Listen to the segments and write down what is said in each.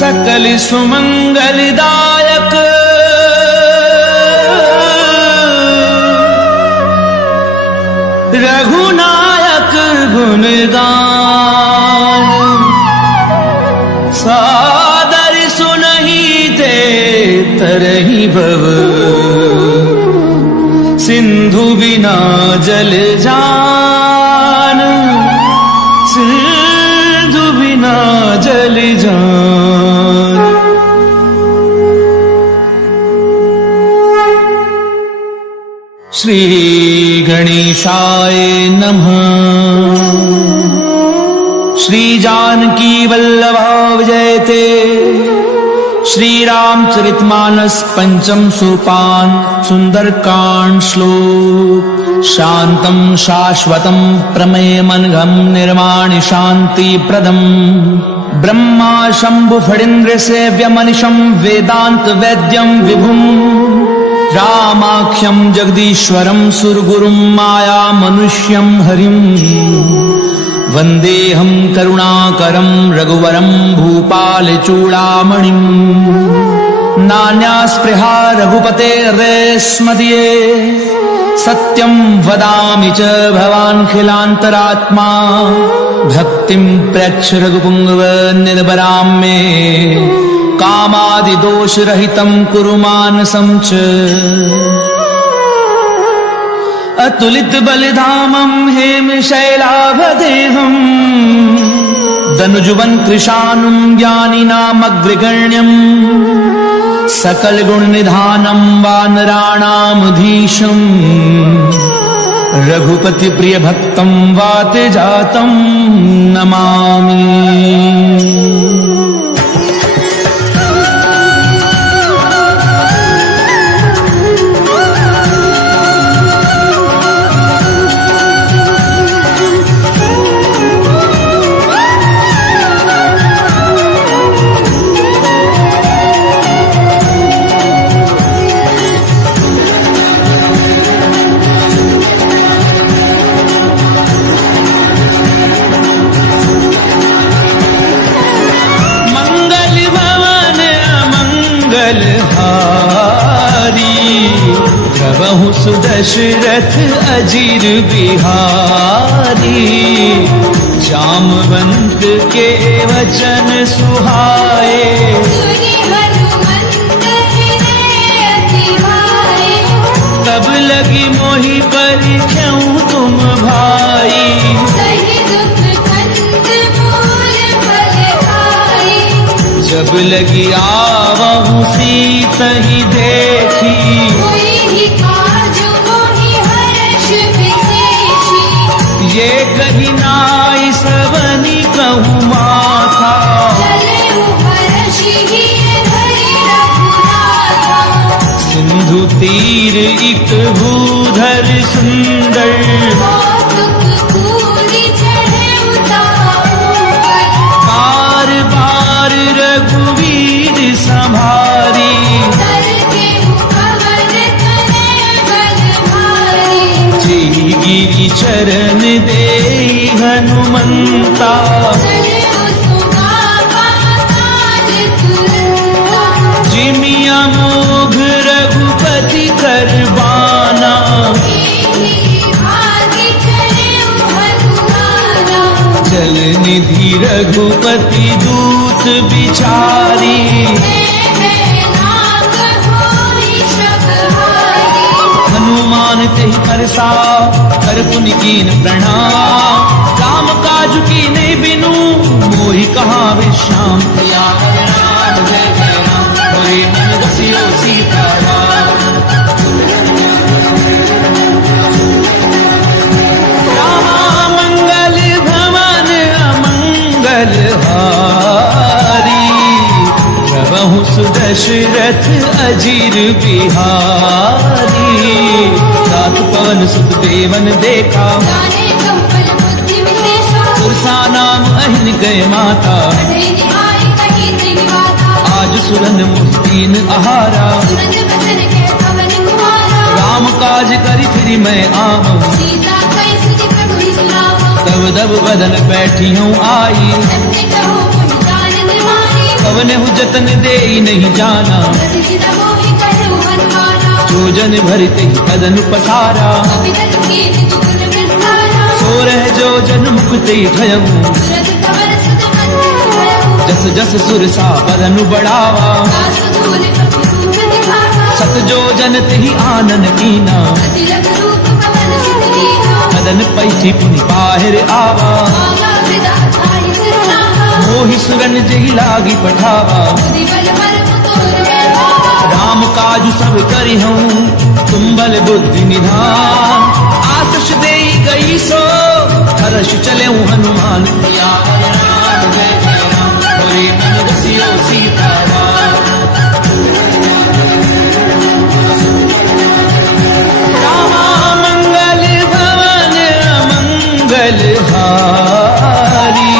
सकल सुमंगलदायक रघुनायक गुणगान सादर सुनहि ते तरहि भव सिंधु बिना जल जान सिंधु बिना जल जान। श्री गणेशाय नमः। श्री जानकी वल्लभ जयते। श्री रामचरितमानस पंचम सोपान सुंदरकांड श्लोक। शांतं शाश्वतं प्रमेयमनघं निर्माणि शांति प्रदम् ब्रह्मा शंभु फणीन्द्र सेव्यमनिशं वेदांत वैद्यं विभुम् रामाख्यं जगदीश्वरं सुरगुरुं माया मनुष्यं हरिं वन्देऽहं करुणाकरं रघुवरं भूपालचूडामणिं। नान्यास्पृहा रघुपतेर्स्मदीये सत्यं वदामि च भवान्खिलान्तरात्मा। भक्तिं प्रयच्छ रघुपुङ्गव निर्भरां मे कामादिदोषरहितं कुरु मानसं च। अतुलित बलिधामं हेमशैलाभदेहं दनुजुवन कृशानुं ज्ञानिनामग्रगण्यं सकल गुण निधानं वानराणामधीशं रघुपति प्रिय भक्तं वातजातं नमामि। प्रभु सुदशरथ अजीर बिहारी। जामवंत के वचन सुहाए तब लगी मोहि पर क्यों तुम भाई। जब लगी आवहु सीतहि देखी ये कही नाई सबनी कहूँ माथा। सिंधु तीर एक भूधर सुंदर बार बार रघुवीर संभारी। गिरि चरण दे हनुमंता जिमिया मोघ रघुपति करबाना। जल निधि रघुपति दूत बिचारी। हनुमान तेहि परसा कर पुनि कीन प्रणाम। राम काज कीने बिनु मोहि कहा विश्राम। प्रिया राम जय जय राम मोहि मन बसियो सीताराम। राम मंगल भवन अमंगल हारी। प्रभु सुदशरथ अजीर बिहारी। रात पवन सुत देवन देखा सुरसा नाम अहिन गए माता। आज सुरन मुस्तीन आहारा। राम काज करि फिरि मैं आऊं तब दब बदन बैठी हूँ आई। पवन जतन दे नहीं जाना, जो जन भरते ही कदन पसारा, सो रह जो जन मुक्ति ठयऊ, जस जस सुर सा बदनु बढ़ावा, सत जो जन ही आनन कीना, कदन पैठी पुनि बाहिर आवा, मोहि सुरन जही लागी पठावा, राम काजु सब करी हूँ तुम बल बुद्धि निधान, आशीष दे गई सो हर्ष चले हनुमान, किया राम जय जय राम, बोले मन रसियो सीताराम, रामा मंगल भवन मंगल हारी,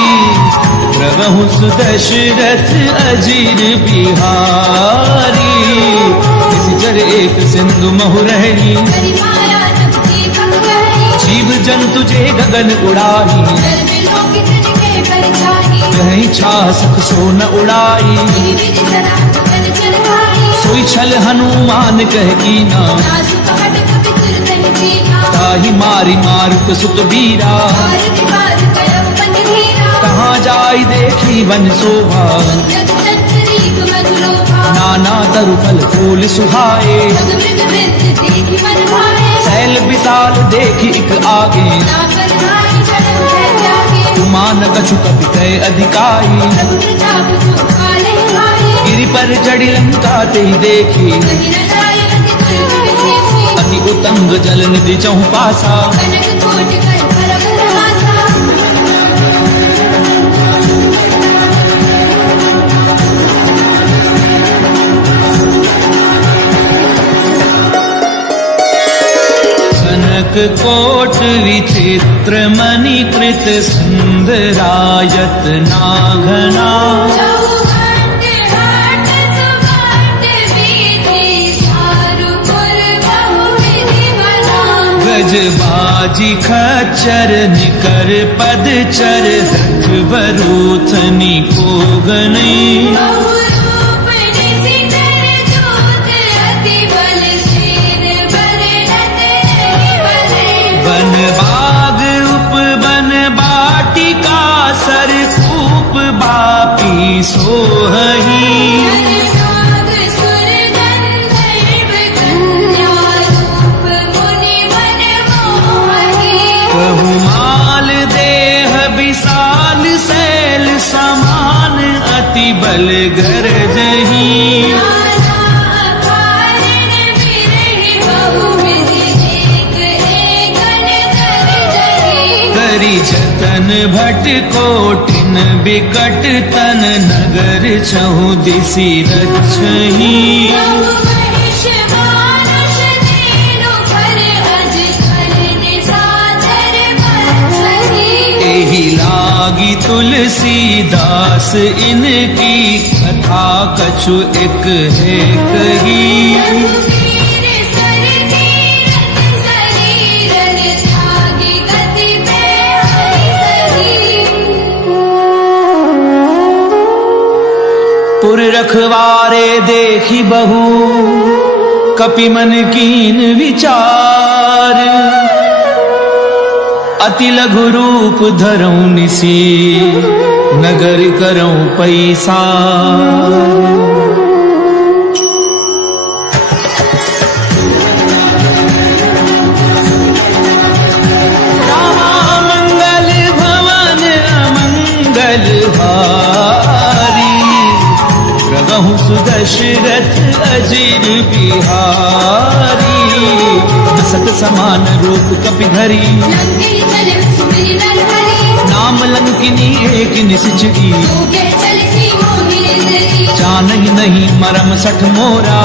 प्रभु सुदशरथ अजीर बिहारी, जर एक सिंधु महु रही, जीव जंतु जे गगन उड़ाई, कहीं छासक सो न उड़ाई, सोई छल हनुमान कह कीना, ताहि मारी मारुत सुत बीरा, कहाँ जाई देखी वन शोभा, नाना तरु फल फूल सुहाए, सैल विशाल देखी एक आगे, तुमान कछु कपि कह अधिकारी, गिरि पर चढ़ी लंका ते देखी, अति उतंग जल निधि चहु पासा, कोट विचित्र मणिकृत सुंदरायत नाघना, गजबाजी खच्चर निकर पदचर, रथ बरूथनी कोगनी, वन बाग उपवन बाटिका, सर कूप बापी सोहही, बहुमाल देह विशाल शैल समान, अति बल गरजही, जतन भट कोटिन बिकट तन, नगर छहु दिसि रक्षही, एहि लागी तुलसीदास इनकी, कथा कछु एक है कही, पुर रखवारे देखी बहु, कपि मन कीन विचार, अति लघु रूप धरऊं निसी, नगर करऊं पैसा, रामा मंगल भवन मंगल हारी, प्रभु सुदशरथ अजीर बिहारी, सत समान रूप कपि धरी, नाम लंकिनी एक निश्चरी, जानहि नहीं मरम सठ मोरा,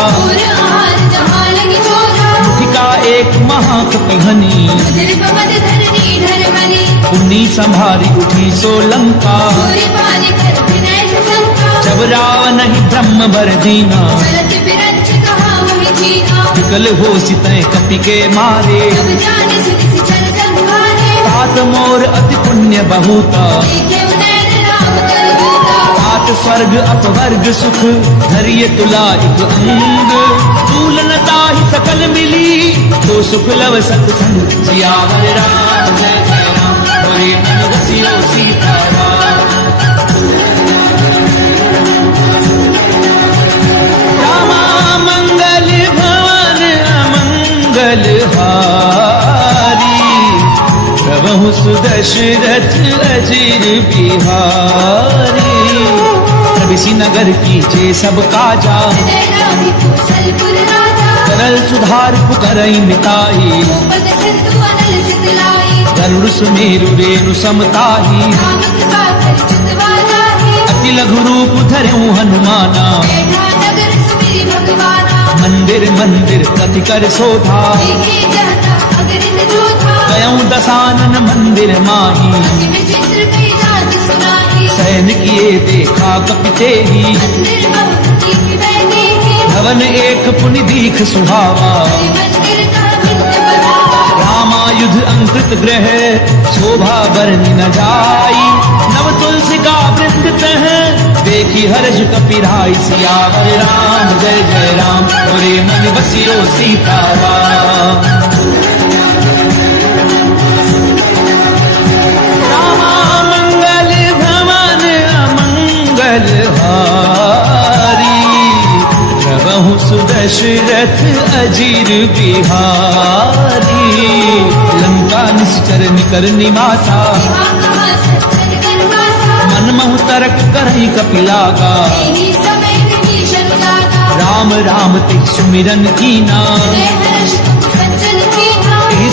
मुठिका एक महाकपि घनी, पुनी संभारी उठी सो लंका, जब रावण ही ब्रह्म बर दीना, विकल हो सितय कपि के मारे, तात मोर अति पुण्य बहुता, तात स्वर्ग अपवर्ग सुख धरिय तुला एक अंग तूलनता ही सकल मिली तो सुख लव सत्संग सियावर राम जय जय राम मोरे मन रसियो सीताराम रामा मंगल भवन अमंगल हारी प्रभु सुदशरथ अजीर बिहारी प्रविसी नगर की जे सब काजा करल सुधार पुकरई मिताई गरुड़ सुमेरु रेणु समताही अति लघु रूप धरऊ हनुमाना मंदिर मंदिर प्रति कर शोभा गयऊ दसानन मंदिर माही सैन किए देखा कपिते ही भवन एक पुनि दीख सुहावा रामायुध अंकृत ग्रह शोभा बरनी न जाई नव तुलसी का वृंद तह देखी हर्ष कपिराई सियावर राम जय जय राम मोरे मन बसियो सीताराम रामा मंगल भवन अमंगल हारी प्रभु सुदशरथ अजीर बिहारी लंका निश्चर निकर निवासा मन महु तरक करही कपिलागा राम राम ते सुमिरन कीना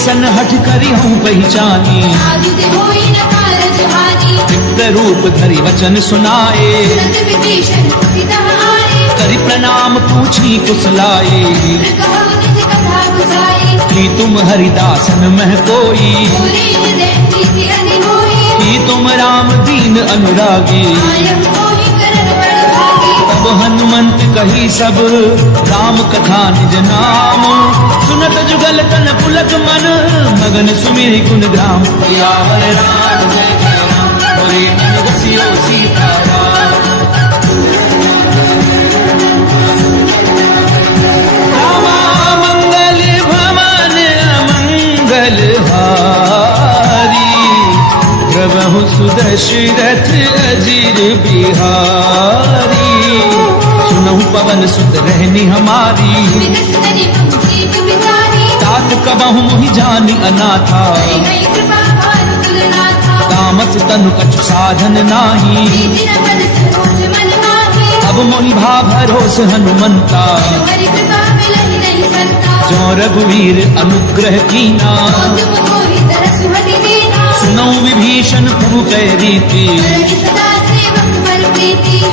सन हठ करी हूँ पहचानी चित्र रूप धरि वचन सुनाए करी प्रणाम पूछी कुशलाए कि तुम हरिदासन मह कोई कि तुम राम दीन अनुरागी तब हनुमंत कही सब राम कथा निज नाम सुनत जुगल तन पुलक मन मगन सुमिरि गुण ग्राम सियावर राम जय जय राम मोरे मन बसियो सीताराम रामा मंगल भवन अमंगल हारी प्रभु सुदशरथ अजीर बिहारी सुनहु पवन सुत रहनी हमारी तात कबहु मोहि जानी अनाथा कामत तनु कछु साधन नाही अब मोहि भा भरोस हनुमंता जो रघुवीर अनुग्रह कीना सुनऊ विभीषण प्रभु कह रीति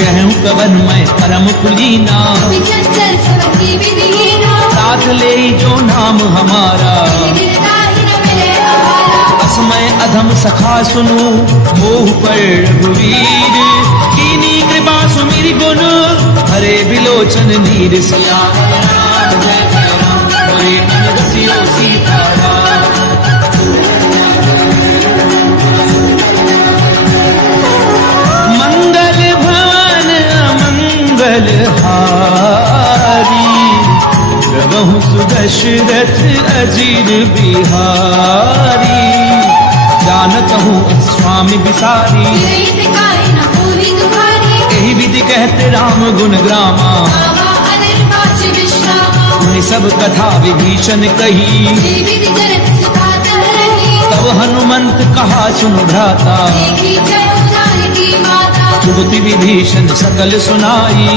कहूँ कवन मैं परम कुलीना साथ ले जो नाम हमारा असमय अधम सखा सुनु मोह पर रघुवीर कीनी कृपा सुमिरि गुण हरे बिलोचन नीर सियावर राम जय जय राम मोरे मन रसियो सीताराम मंगल भवन अमंगल हारी प्रभु सुदशरथ अजीर बिहारी जानत हूँ स्वामी बिसारी यही विधि कहते राम गुण ग्रामा उन्हें सब कथा विभीषण कही तब हनुमंत कहा सुन भ्राता जुगति विभीषण सकल सुनाई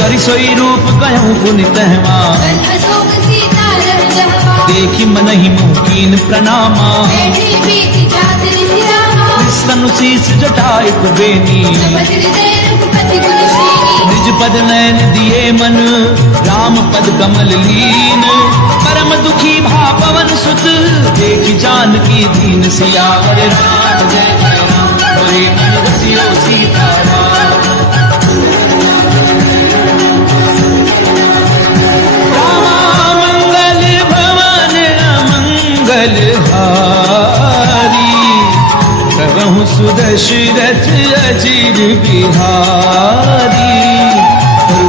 करि सोई रूप कहूँ पुनि तहवा देखी मनहि मुकीन प्रणामा स्तनु शीस जटाय कुबेनी निज पद नयन दिए मन राम पद कमल लीन परम दुखी भा पवन सुत देखी जानकी दीन सियावर राम जय जय राम मोरे मन रसियो सीताराम रामा मंगल भवन अमंगल हारी प्रभु सुदशरथ अजीर बिहारी।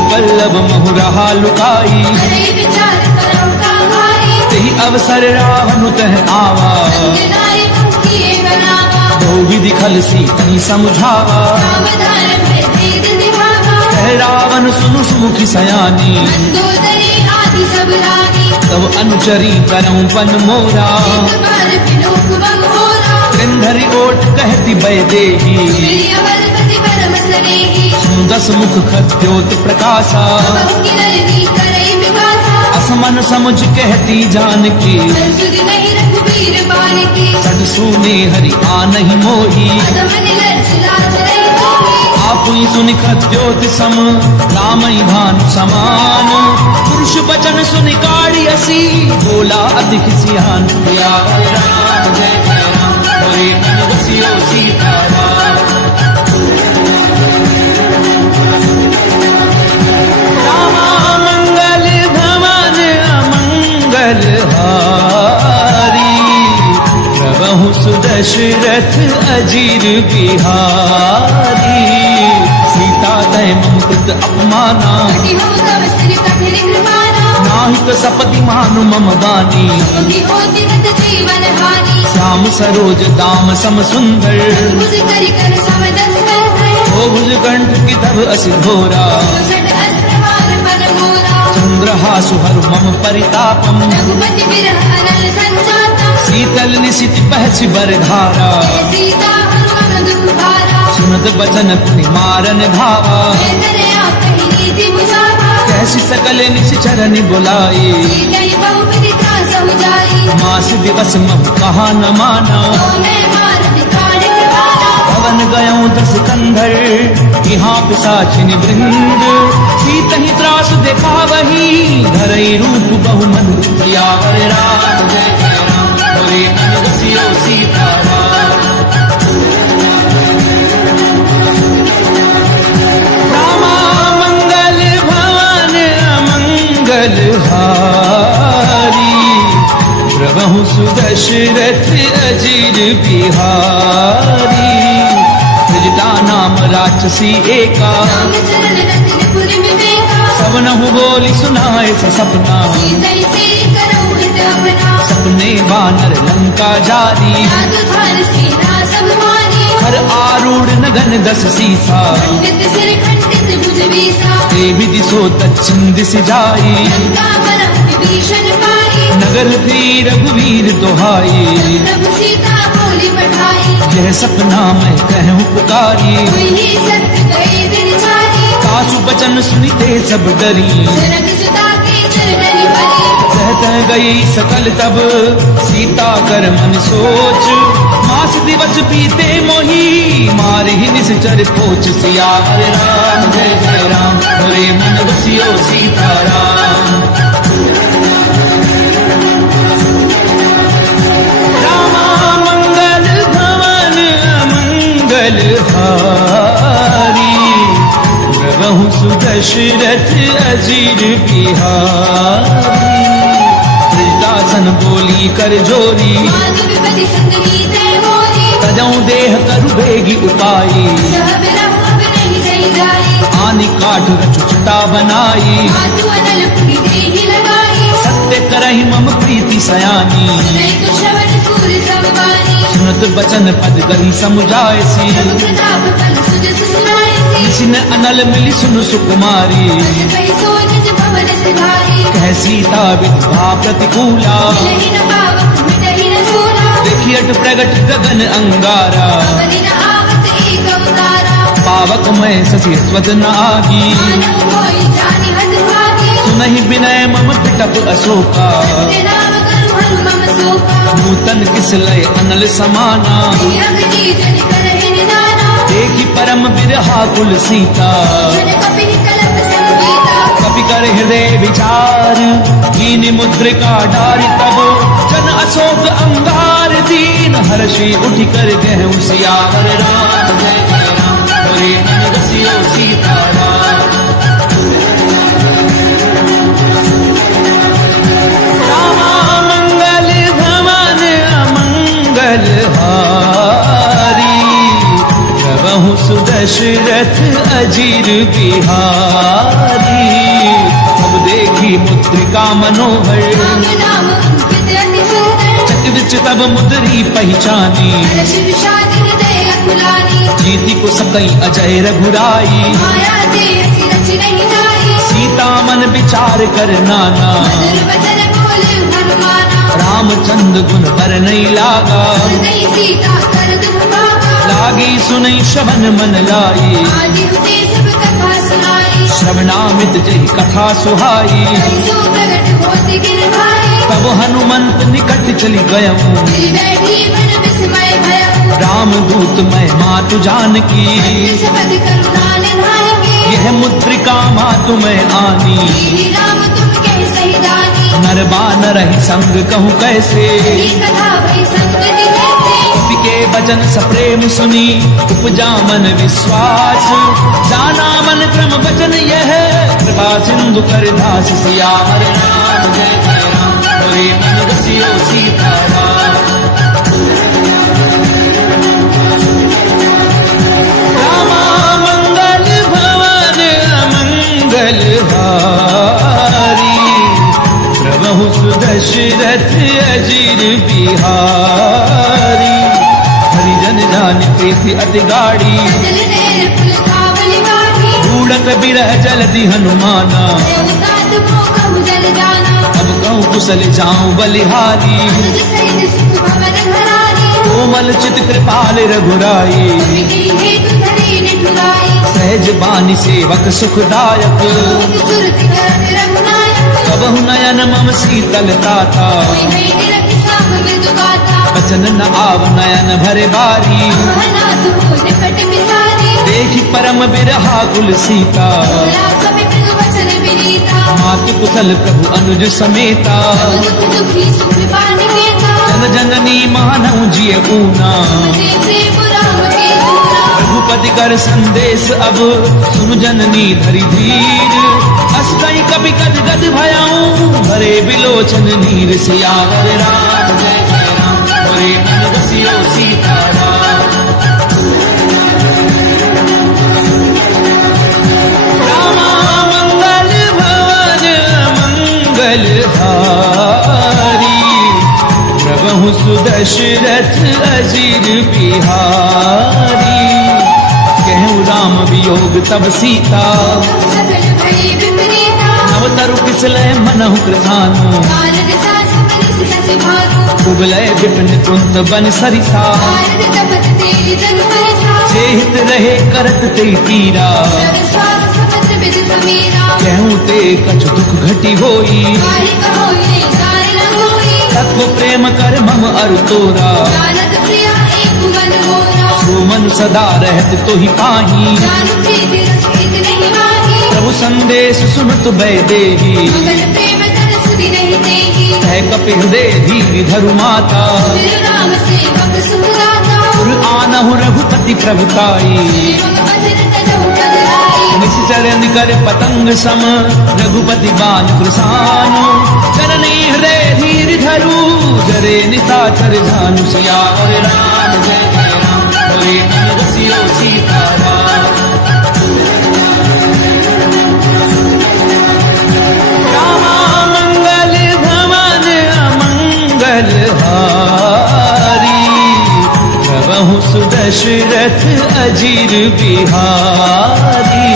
पल्लव महु रहा लुकाई, हरे विचार करम का भाई। तेहि अवसर रावण तह आवा, अंजनाई किए बनावा। बहु विधि खल सीतहि समझावा। राम धर्म में भेद निभावा। कह रावण सुनु सुमुखी सयानी, मंदोदरी आदि सब रानी। तब अनुचरी करऊं पन मोरा। एक बार पिनोक बम होरा। त्रिंधरि ओट कहती बैदेही, श्री अवलपति परम सनेही। दस मुख खद्योत प्रकाशा। बहु किरणी करई विभासा। असमन समुझ कहती जानकी, सुध नहीं रघुबीर बाल की। सद सुने हरि आनहि मोही। अधमन लर्ष लाज नहीं होई। आपुई सुनि खद्योत सम, रामई भानु समान। पुरुष बचन सुनि काढ़ी असी, बोला अधिक सियान। या राम जय जय राम, हरे मन बसियो सीताराम। रामा मंगल भवन अमंगल हारी, प्रभु सुदशरथ अजीर बिहारी। सीता तय मम कृत अपमाना, कटी हो तव श्री कठिन कृपाना। नाहित सपति मानु मम बानी। मुझी होती नत जीवन हानि। श्याम सरोज दाम सम सुंदर, मुझ करी कर समदस है। ओ भुज कंठ की तब असि घोरा। सट अस्त्र मार मन मोरा। चंद्रहासु हरु मम परितापम, रघुपति बिरह अनल संजाता। शीतल निशित पहचि बरधारा। सीता हनुमन दुख भारा। सुनत बचन पुनि मारन धावा। करे आप कही नीति बुझावा। कैसी सकल निश्चरनि बुलाई, सीतई बहु विधि त्रास हो जाई। मास दिवस महु कहा न माना। तो मैं मार दिखाड़ कृपाना। भवन गयऊं दस कंधर, यहाँ पिशाचिनि वृंद। सीतहि त्रास देखावही, धरई रूप बहु मन। या राम जय जय राम, हरे मन बसियो सीताराम। रामा मंगल भवन अमंगल हारी, प्रभु सुदशरथ अजीर बिहारी। सृजता नाम राक्षसी एका, राम चरण रत्नपुर विवेका। सबनहु बोली सुनाए सपना। सीतई से करो हित अपना। सपने वानर लंका जारी, यादु धार सीना सब मानी। हर आरूढ़ नगन दस सीसा। खंडित सिर खंडित भुज बीसा। ते विधि सो दक्षिण दिशि जाई, लंका बरम विभीषण पाई। नगर फिरी रघुवीर दोहाई। प्रभु सीता बोली बढ़ाई। यह सपना मैं कहूँ पुकारी, वही सत्य गए दिन चारी। काचु बचन सुनिते सब डरी। सरग जुदा के चरणनि भरी। कहते गई सकल तब सीता कर मन सोच। मास दिवस बीते मोही, मार ही निश्चर पोच। सियावर राम जय जय राम, हरे मन बसियो सीताराम। रामा मंगल भवन अमंगल हारी, प्रभु सुदशरथ अजीर बिहारी। दासन बोली कर जोरी, माधु विपति संगनी तय मोरी। तजऊ देह करु बेगी उपाई। सह बिरह अब नहीं सही जाई। आनि काठ रचु छटा बनाई। माधु अनल पुनि देहि लगाई। सत्य करहि मम प्रीति सयानी। सुनई तो श्रवण सूर सब वाणी। सुनत बचन पद गही समुझायसी। प्रभु प्रताप फल सुजस सुनायसी। निशिन अनल मिली सुनु सुकुमारी। बस कही सो निज भवन सिधारी। कह सीता विधवा प्रतिकूला, मिलहि न पावक मिटहि न झूला। देखियट प्रगट गगन अंगारा। अवनि न आवत एक अवतारा। पावक मैं शशि स्वद न आगी। मानव होई जानि हत भागी। सुनहि विनय मम पिटप अशोका। सत्य नाम करु हनुमम सोका। नूतन किस लय अनल समाना। रघ जी जन करहि निदाना। देखी परम बिरहा कुल सीता। जन कपि कलप संगीता। कपि कर हृदय विचार, कीनि मुद्रिका डारि तब। जन अशोक अंगार दीन, हर्षि उठि कर गहु सियावर राम जय जय राम, हरे मन बसियो सीताराम। रामा मंगल भवन अमंगल हारी, प्रभु सुद दशरथ अजीर बिहारी। अब देखी मुद्रिका मनोहर, राम नाम अंकित अति सुंदर। चकित तब मुद्री पहचानी, हर्ष विषाद हृदय अकुलानी। जीति को सकई अजय रघुराई, माया दे अति रच नहीं जाई। सीता मन विचार कर नाना, मधुर वचन बोले हनुमाना। रामचंद्र गुण पर नहीं लागा, नहीं सीता कर दुख भागा। लागी सुनई श्रवण मन लाई, आज हुते सब कथा सुनाई। श्रवणामित जही कथा सुहाई। जो प्रगट होते गिर भाई। तब हनुमंत निकट चली गयऊं, दिल बैठी मन विस्मय भयऊ। राम दूत मैं मातु जानकी, शपथ करुणा निधान की। यह मुद्रिका मातु मैं आनी। श्री राम तुम कह सही जानी। नर बानर ही संग कहूँ कैसे, ये कथा भई संगति जैसे। कवि के वचन सप्रेम सुनी, उपजा मन विश्वास। जाना मन क्रम वचन यह, कृपा सिंधु कर दास। सियावर राम जय जय राम, होए मन बसियो सीताराम। रामा मंगल भवन अमंगल हारी, प्रभु सुदशरथ अजीर बिहारी। हरिजन जान प्रीति अति गाड़ी, दिल नेर फुल कावली वाही। बूढ़क बिरह जलधि हनुमाना। देवतात मोह जल जाना। अब कहूँ कुशल जाऊं बलिहारी, अनुज सहित सुख भवन घरानी। कोमल चित कृपाल रघुराई। विधि हेतु धरी निठुराई। सहज बानी सेवक सुखदायक, सुरत करत रघुनायक। कबहु नयन मम शीतलता था। कोई भई निरखि साम मृदु गाथा। वचन न आव नयन भरे बारी, महनाथ हो निकट बिसारी। देखी परम बिरहा कुल सीता। बोला कवि मृदु वचन विनीता। मातु कुशल प्रभु अनुज समेता, दुख दुखी सुख पानि बेता। जन जननी मानव जिय ऊना। ते प्रेम राम के दूरा। रघुपति कर संदेश अब, सुन जननी धरि धीर। अस कई कपि कद गद भयाऊं, भरे बिलोचन नीर। सियावर राम जय जय राम, होए मन बसियो सीताराम। रामा मंगल भवन मंगल हारी, प्रभु सुदशरथ अजीर बिहारी। कहूँ राम वियोग तब सीता, सकल भई विपरीता। नवतरु पिछले मनहु कृतानु। कारद सास मनिस कछ भागो। उबलय विपिन कुंत बन सरिता, कारद तपत तेज जन परसा। चेहित रहे करत ते तीरा। सब श्वास समस्त विद समीरा। कहूँ ते कछु दुख घटी होई, काहि कहो ये कार न होई। तत्व प्रेम कर मम अरु तोरा। जानत प्रिया एक मन मोरा। सो मन सदा रहत तो ही पाही, जान प्रीति रस हित नहीं माही। प्रभु संदेश सुनत भय देही। मगन प्रेम तन सुधि नहीं देगी। है कपि हृदय धीर धरु माता, फिर राम सेवक सुखदाता। सुर आनहु रघुपति प्रभुताई। श्रीमंग भजन तजहु बदलाई। निश्चर निकर पतंग सम, रघुपति बान कृसानु। जननी हृदय धीर धरु, जरे निशाचर झानु। सियावर राम जय जय राम, होए मन बसियो सीताराम। रामा मंगल भवन अमंगल हारी, प्रभु सुदशरथ अजीर बिहारी।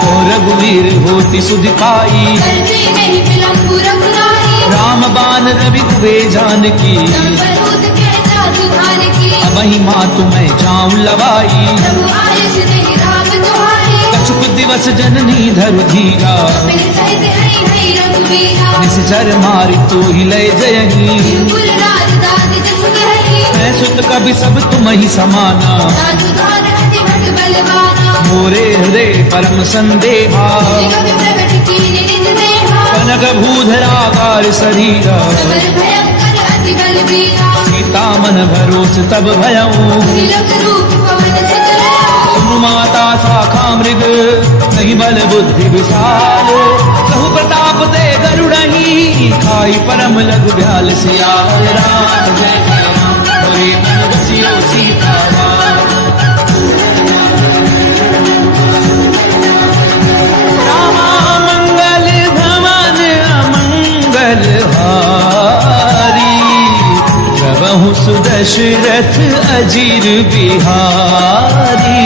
तो रघुवीर होति सुधि पाई, करते नहीं विलंबु रघुराई। राम बान रवि कुबे जानकी। संबरूद कहता दुधान की। अबहि मातु मैं जाऊं लवाई, प्रभु आयस नहीं राम दुहाई। कछुक दिवस जननी धरु धीरा। मेरे सहित हरि हरि रघुवीरा। निश्चर मारि तो ही लय जयही, बिल्कुल राज दास जसु गहरी। मैं सुत कवि सब तुम ही समाना। साधु दान अति भट बलवाना। मोरे हृदय परम संदेहा, कवि प्रगट कीन निज देहा। कनक भूधराकार शरीरा। सबल भयंकर अति बलवीरा। सीता मन भरोस तब भयऊं, त्रिलोक रूप पवन सुत रहु। सुनु माता शाखा मृग, नहीं बल बुद्धि विशाल। कहु प्रताप दे गरुड़ही, खाई परम लघु ब्याल। सियावर राम जय जय राम, होए मन बसियो सीताराम। दशरथ अजीर बिहारी।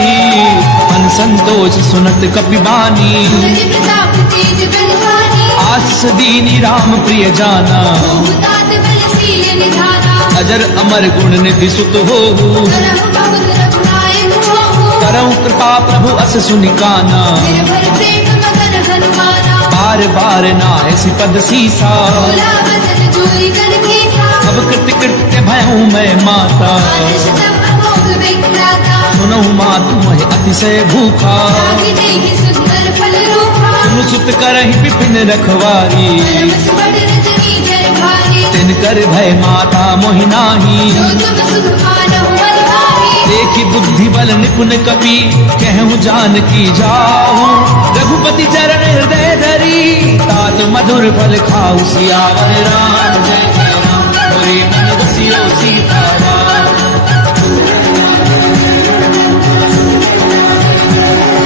मन संतोष सुनत कपिबानी, सुरति प्रताप तेज बलवानी। आशीष दीनी राम प्रिय जाना। तात बलशील निधाना। अजर अमर गुण निधि सुत हो, करहु बहुत रघुनायक होहु। करहु कृपा प्रभु अस सुनिकाना। निर्भर प्रेम मगन हनुमाना। बार बार नायसि पद सीसा, बोला वचन जोई कर केसा। अब कृत्य कृत्य भयऊ मैं माता। आशीष तब अमोघ विख्याता। सुनहु मातु मोहि अतिशय भूखा, लागी देहि सुंदर फल रूपा। तुम सुत करहि विपिन रखवारी। परम सुबह रजनी जय भारी। तिनकर भय माता मोहि नाही, जो तुम सुख मानहु मन भाई। देखि बुद्धि बल निपुण कपि, कहूँ जानकी जाहू। रघुपति चरण हृदय धरी, तात मधुर फल खाऊ। सियावर राम जय जय राम, मोरे मन बसियो सीताराम।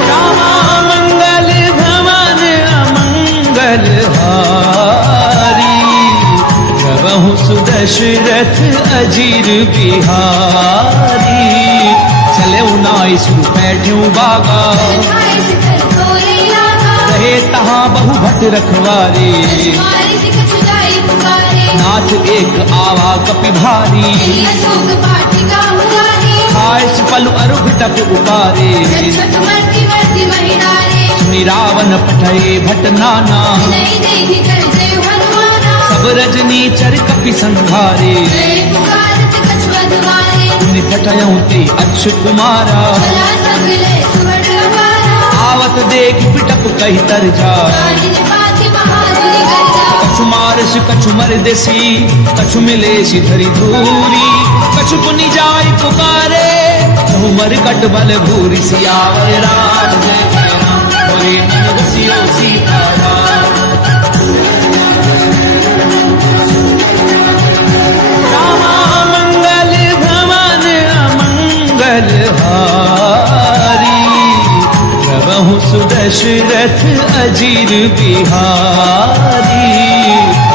रामा मंगल भवन अमंगल हारी, प्रभु सुदशरथ अजीर बिहारी। चले नाई सुर बैठ्यूं बागा, आयस कर तोरे लागा। रहे तहाँ बहु भट रखवारे। मारी सिख छुड़ाई पुकारे। नाथ एक आवा कपि भारी, अशोक पाटिका मुरारी। खाए पलु अरु भिटक उपारे। छठ मर्ति मर्ति महिनारे। सुनि रावण पठये भट नाना, नहीं देखी कर जय हनुमाना। सब रजनी चर कपि संघारे। जय पुकारत कछुआ द्वारे। सुनि पठयऊं ते अक्ष कुमारा, चला सगले सुवर्ण हमारा। आवत देख पिटप कही तर जा। कालिन पाति महाबली गर्जा। कछु मारस कछु मर देसी, कछु मिले धरी धूरी। कछु पुनि जाय पुकारे, कहु मर कट बल भूरी। सियावर राम जय जय राम, मोरे मन बसियो सीताराम। रामा मंगल भवन अमंगल हारी, प्रभु सुदशरथ अजीर बिहारी।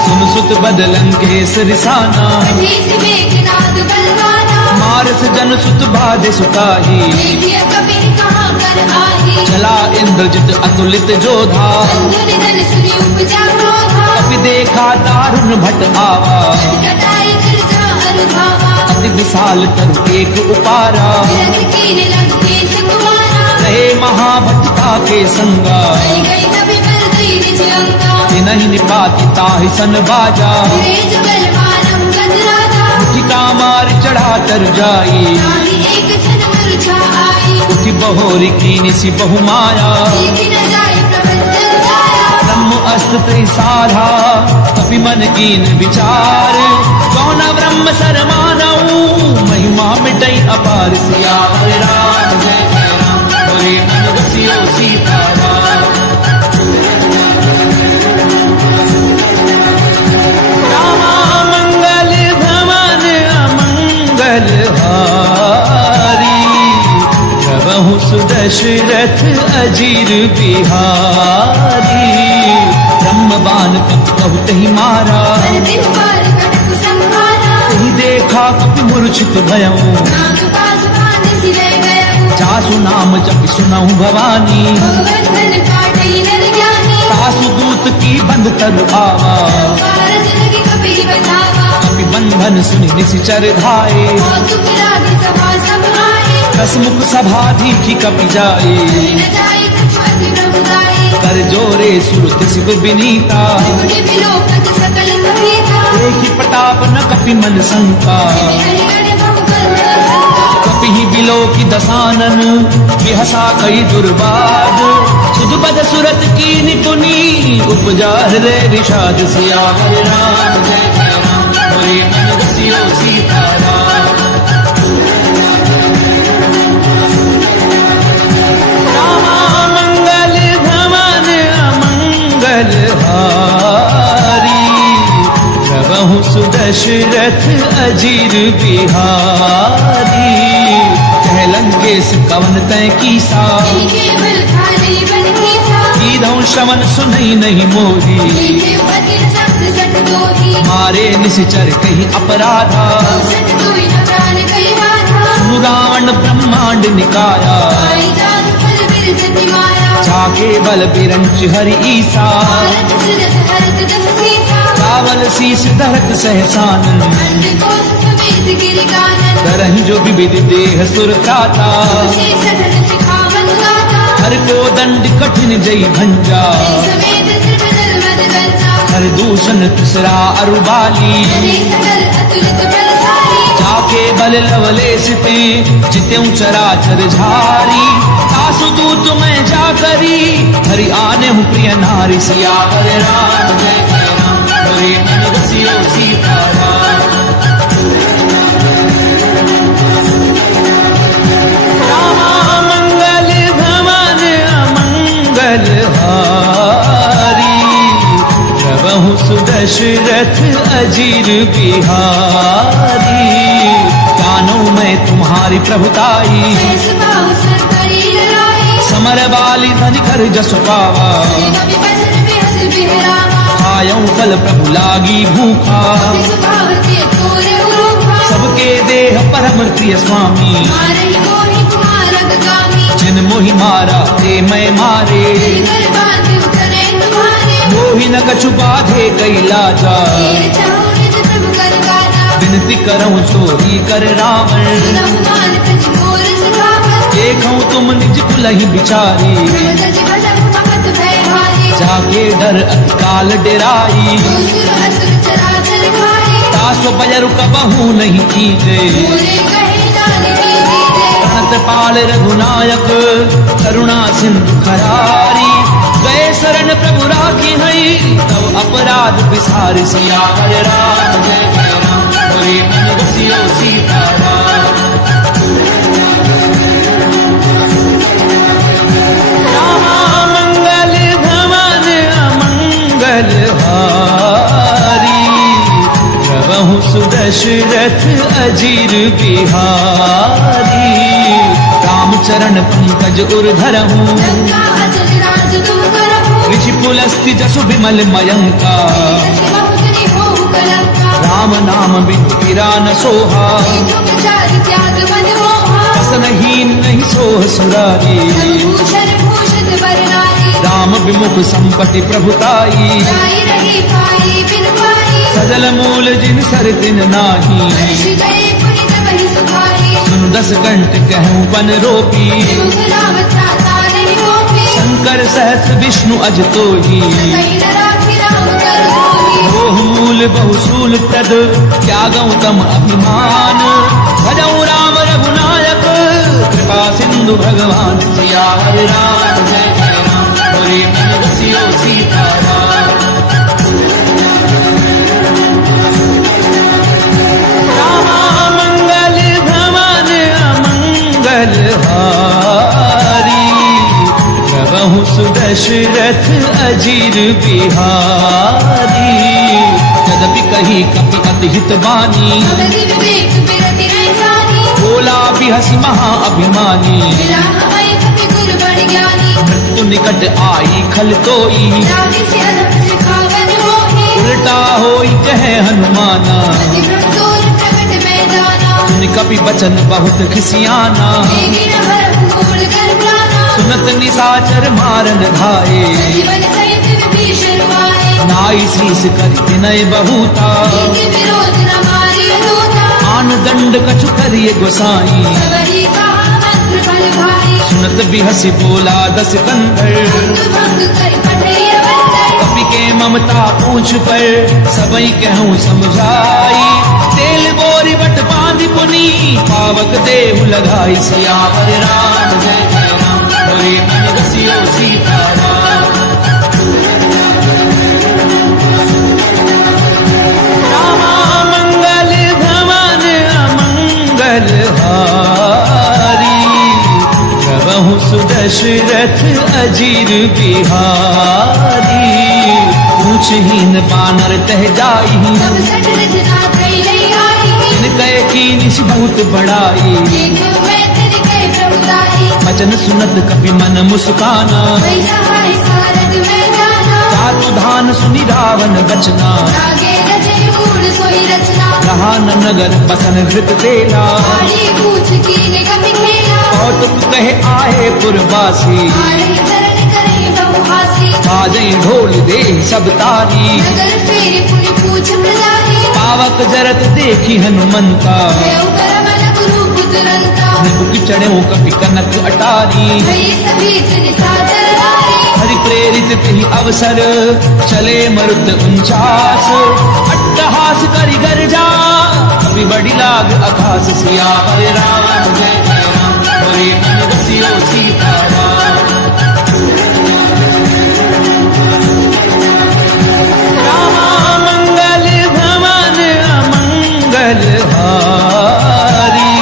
सुन सुत बदलन के सरिसाना, अधीस मेघनाद बलवाना। मारस जन सुत बाधे सुताही। देखिए कबीर कहाँ कर आही। चला इंद्रजित अतुलित जोधा, बंधु निधन सुनी उपजा क्रोधा। कपि देखा दारुण भट आवा। कटाई कर जा अनुभावा। अति विशाल तरु एक उपारा, विरख कीन लंके सुकुमारा। रहे महाभटता के संगा। गई गई कभी कर गई निज अंगा। नहीं निपाति ताहि सन बाजा, तेज बलवानम गद राजा। मुठिका मार चढ़ा तर जाई। नाहि एक क्षण मूर्छा आई। उठि बहोरी कीनि सि बहु माया। देखी न जाय प्रबंधन छाया। ब्रह्म अस्त्र त्रिसाधा, कपि मन कीन विचार। कौन ब्रह्म सरमानऊ, महिमा मिटई अपार। सियावर राम जय जय राम, मोरे मन बसियो सीताराम। रामा मंगल भवन अमंगल हारी, प्रभु सुदशरथ अजीर बिहारी। ब्रह्मबान कपि कहु तहि मारा, दिन पार कटक संहारा। तहि देखा कपि मूर्छित भयऊ। नाग पास बांध सिले गयऊ। जासु नाम जपि सुनहु भवानी, बंधन काटई नर ज्ञानी। सासु दूत की बंध तरु आवा। कारज लगी कबीर बचावा। कपि बंधन सुनि निशिचर धाये। मौत लागे सभा सब आए। कसमुख सभा दीखी कपि जाए। न जाए कछु अति प्रभु गाए। कर जोरे सुरत शिव विनीता, त्रिपुटी विलोकत सकल सभेता। देखी प्रताप न कपि मन शंका। हरि हरि बहु बल संका। कपि ही बिलो की दसानन, बिहसा कई दुर्बाद। सुध बद सुरत की निपुनी, उपजा हृदय विषाद। सियावर राम जय जय राम, मोरे मन बसियो सीताराम। रामा मंगल भवन अमंगल हारी, प्रभु सुदशरथ अजीर बिहारी। कह लंकेश कवन तय कीसा, केवल खाली बन कीसा। कीधौ श्रवण सुनई नहीं मोही। देखे पति न शब्द सट दोही। मारे निशिचर कही अपराधा, सट दोई न प्राण कही प्रभु रावण ब्रह्मांड निकाया आई जान फल बिरजति माया जाके बल बिरंच हरि ईसा भारत सिरत हरत दस सीसा रावल शीस धरत सहसानन अंड को समेत गिर गानन करहि जो विविध देह सुर था तुझे सदन सिखावन गाता हर को दंड कठिन जय भंजा समेत त्रिपदल मद गंजा हर दूषण तिसरा अरुबाली जने सकल अतुलित बलशाली जाके बल लवलेश पे जित्यु चराचर झारी सासु दूत मैं जा करी हरि आने हूँ प्रिय नारी सियावर राम जय जय राम हरे मन रसियो सीताराम रामा मंगल भवन अमंगल हारी प्रभु सुदशरथ अजीर बिहारी जानो मैं तुम्हारी प्रभुताई सहस बाहु सर करी लड़ाई समर बाली धन कर जस पावा कवि बसन बेहस बिहरावा आयऊ कल प्रभु लागी भूखा तिस भावती तोरे उरूखा सबके देह परम प्रिय स्वामी मारहि मोहि कुमारक गामी जिन मोहि मारा ते मैं मारे कर बांध उतरे तुम्हारे मोहि न कछु बाधे कैला जा तीर चाहु निज प्रभु कर गाजा विनती करऊं चोरी कर रावण सुनहु मान तज मोर सिखावन देखऊं तुम निज कुलहि बिचारी प्रभु तज भजन महत भय भारी जाके डर अकाल डेराई दूसर असुर चराचर खाए तासो बजरु कबहू नहीं कीजे पूरे कहे जान कीजिए प्रणत पाल रघुनायक करुणा सिंधु खरारी गए शरण प्रभु राखी हई तब अपराध बिसार सियावर राम जय जय राम हरे मन रसियो सीताराम रामा मंगल भवन अमंगल हारी प्रभु सुदशरथ अजीर बिहारी रामचरण पंकज उर्धरहूँ लंका अचल राज तुम करहु ऋषि पुलस्ति जसु विमल मयंका सत्य बहुत निहोहु कलंका राम नाम बिनु गिरा न सोहा जो विचार त्याग मन मोहा कसनहीन नहीं सोह सुरारी भूषण भूषित बरनारी राम विमुख संपत्ति प्रभुताई जाई रही पाई बिन पाई सजल मूल जिन सर दिन नाही हर्ष गए पुनित बहि सुखाई सुन दस कंठ कहूँ बन रोपी मुख नाम त्राता नहीं गोपी शंकर सहस विष्णु अज तोही कहीं न राखी राम कर होई मोह मूल बहुसूल प्रद त्यागौ तम अभिमान भजऊ राम रघुनायक कृपा सिंधु भगवान सियावर राम जय जय राम हरे मन रसियो सीताराम रामा मंगल भवन अमंगल हारी प्रभु सुदशरथ अजीर बिहारी यद्यपि कही कपि अति हित बानी भगति विवेक बिरति नहीं जानी बोला भी हसी महा अभिमानी राम भय कपि गुर बड़ ज्ञानी मृत्यु निकट आई खल तोई रावि से अदब सिखावन मोहि उल्टा होई कहे हनुमाना अति प्रभुतोर प्रकट में जाना सुन कपि बचन बहुत खिसियाना देगी न भरम मूल कर प्राणा सुनत निशाचर मारन घाये जीवन सहित विभीषण माए नाई शीस कर विनय बहुता इनके विरोध न मारिय दूता आन दंड कछु करिए गोसाई सबरी कहा मंत्र बल भारी सुनत भी हसी बोला दस कंधर अंग भंग कर पठैय बंदर कपि के ममता पूछ पर सबई कहूँ समझाई तेल बोरी बट बांध पुनी पावक देहु लगाई सियावर राम जय जय राम हरे मन रसियो सीताराम रामा मंगल भवन अमंगल हारी प्रभु सुदशरथ अजीर बिहारी पूछहीन बानर तह जाई सब सठ रचना कई लई आई इनके की निश बहुत बड़ाई देखो मैं तेरे कई प्रभुताई वचन सुनत कपि मन मुस्काना वही सहाय सारद में जाना चातु धान सुनि रावण बचना आगे रचे गुण सोई रचना रहा न नगर बसन हृत तेला आड़ी पूछ कीने कभी खेला कौतुक कहे आए पुरवासी आड़े चरण करे बहुहासी बाजई ढोल दे सब तारी नगर फेरे पुनि पूछ प्रजारी पावक जरत देखी हनुमंता देव करम गुरु पुत्रंता निबुक चढ़ो कपि कनक अटारी भई सभी जन सादर नारी हरि प्रेरित तेहि अवसर चले मरुत 49 अट्टहास करि गर्जा कवि बड़ी लाग अखास सियावर राम जय जय राम बोले मन बसियो सीताराम रामा मंगल भवन अमंगल हारी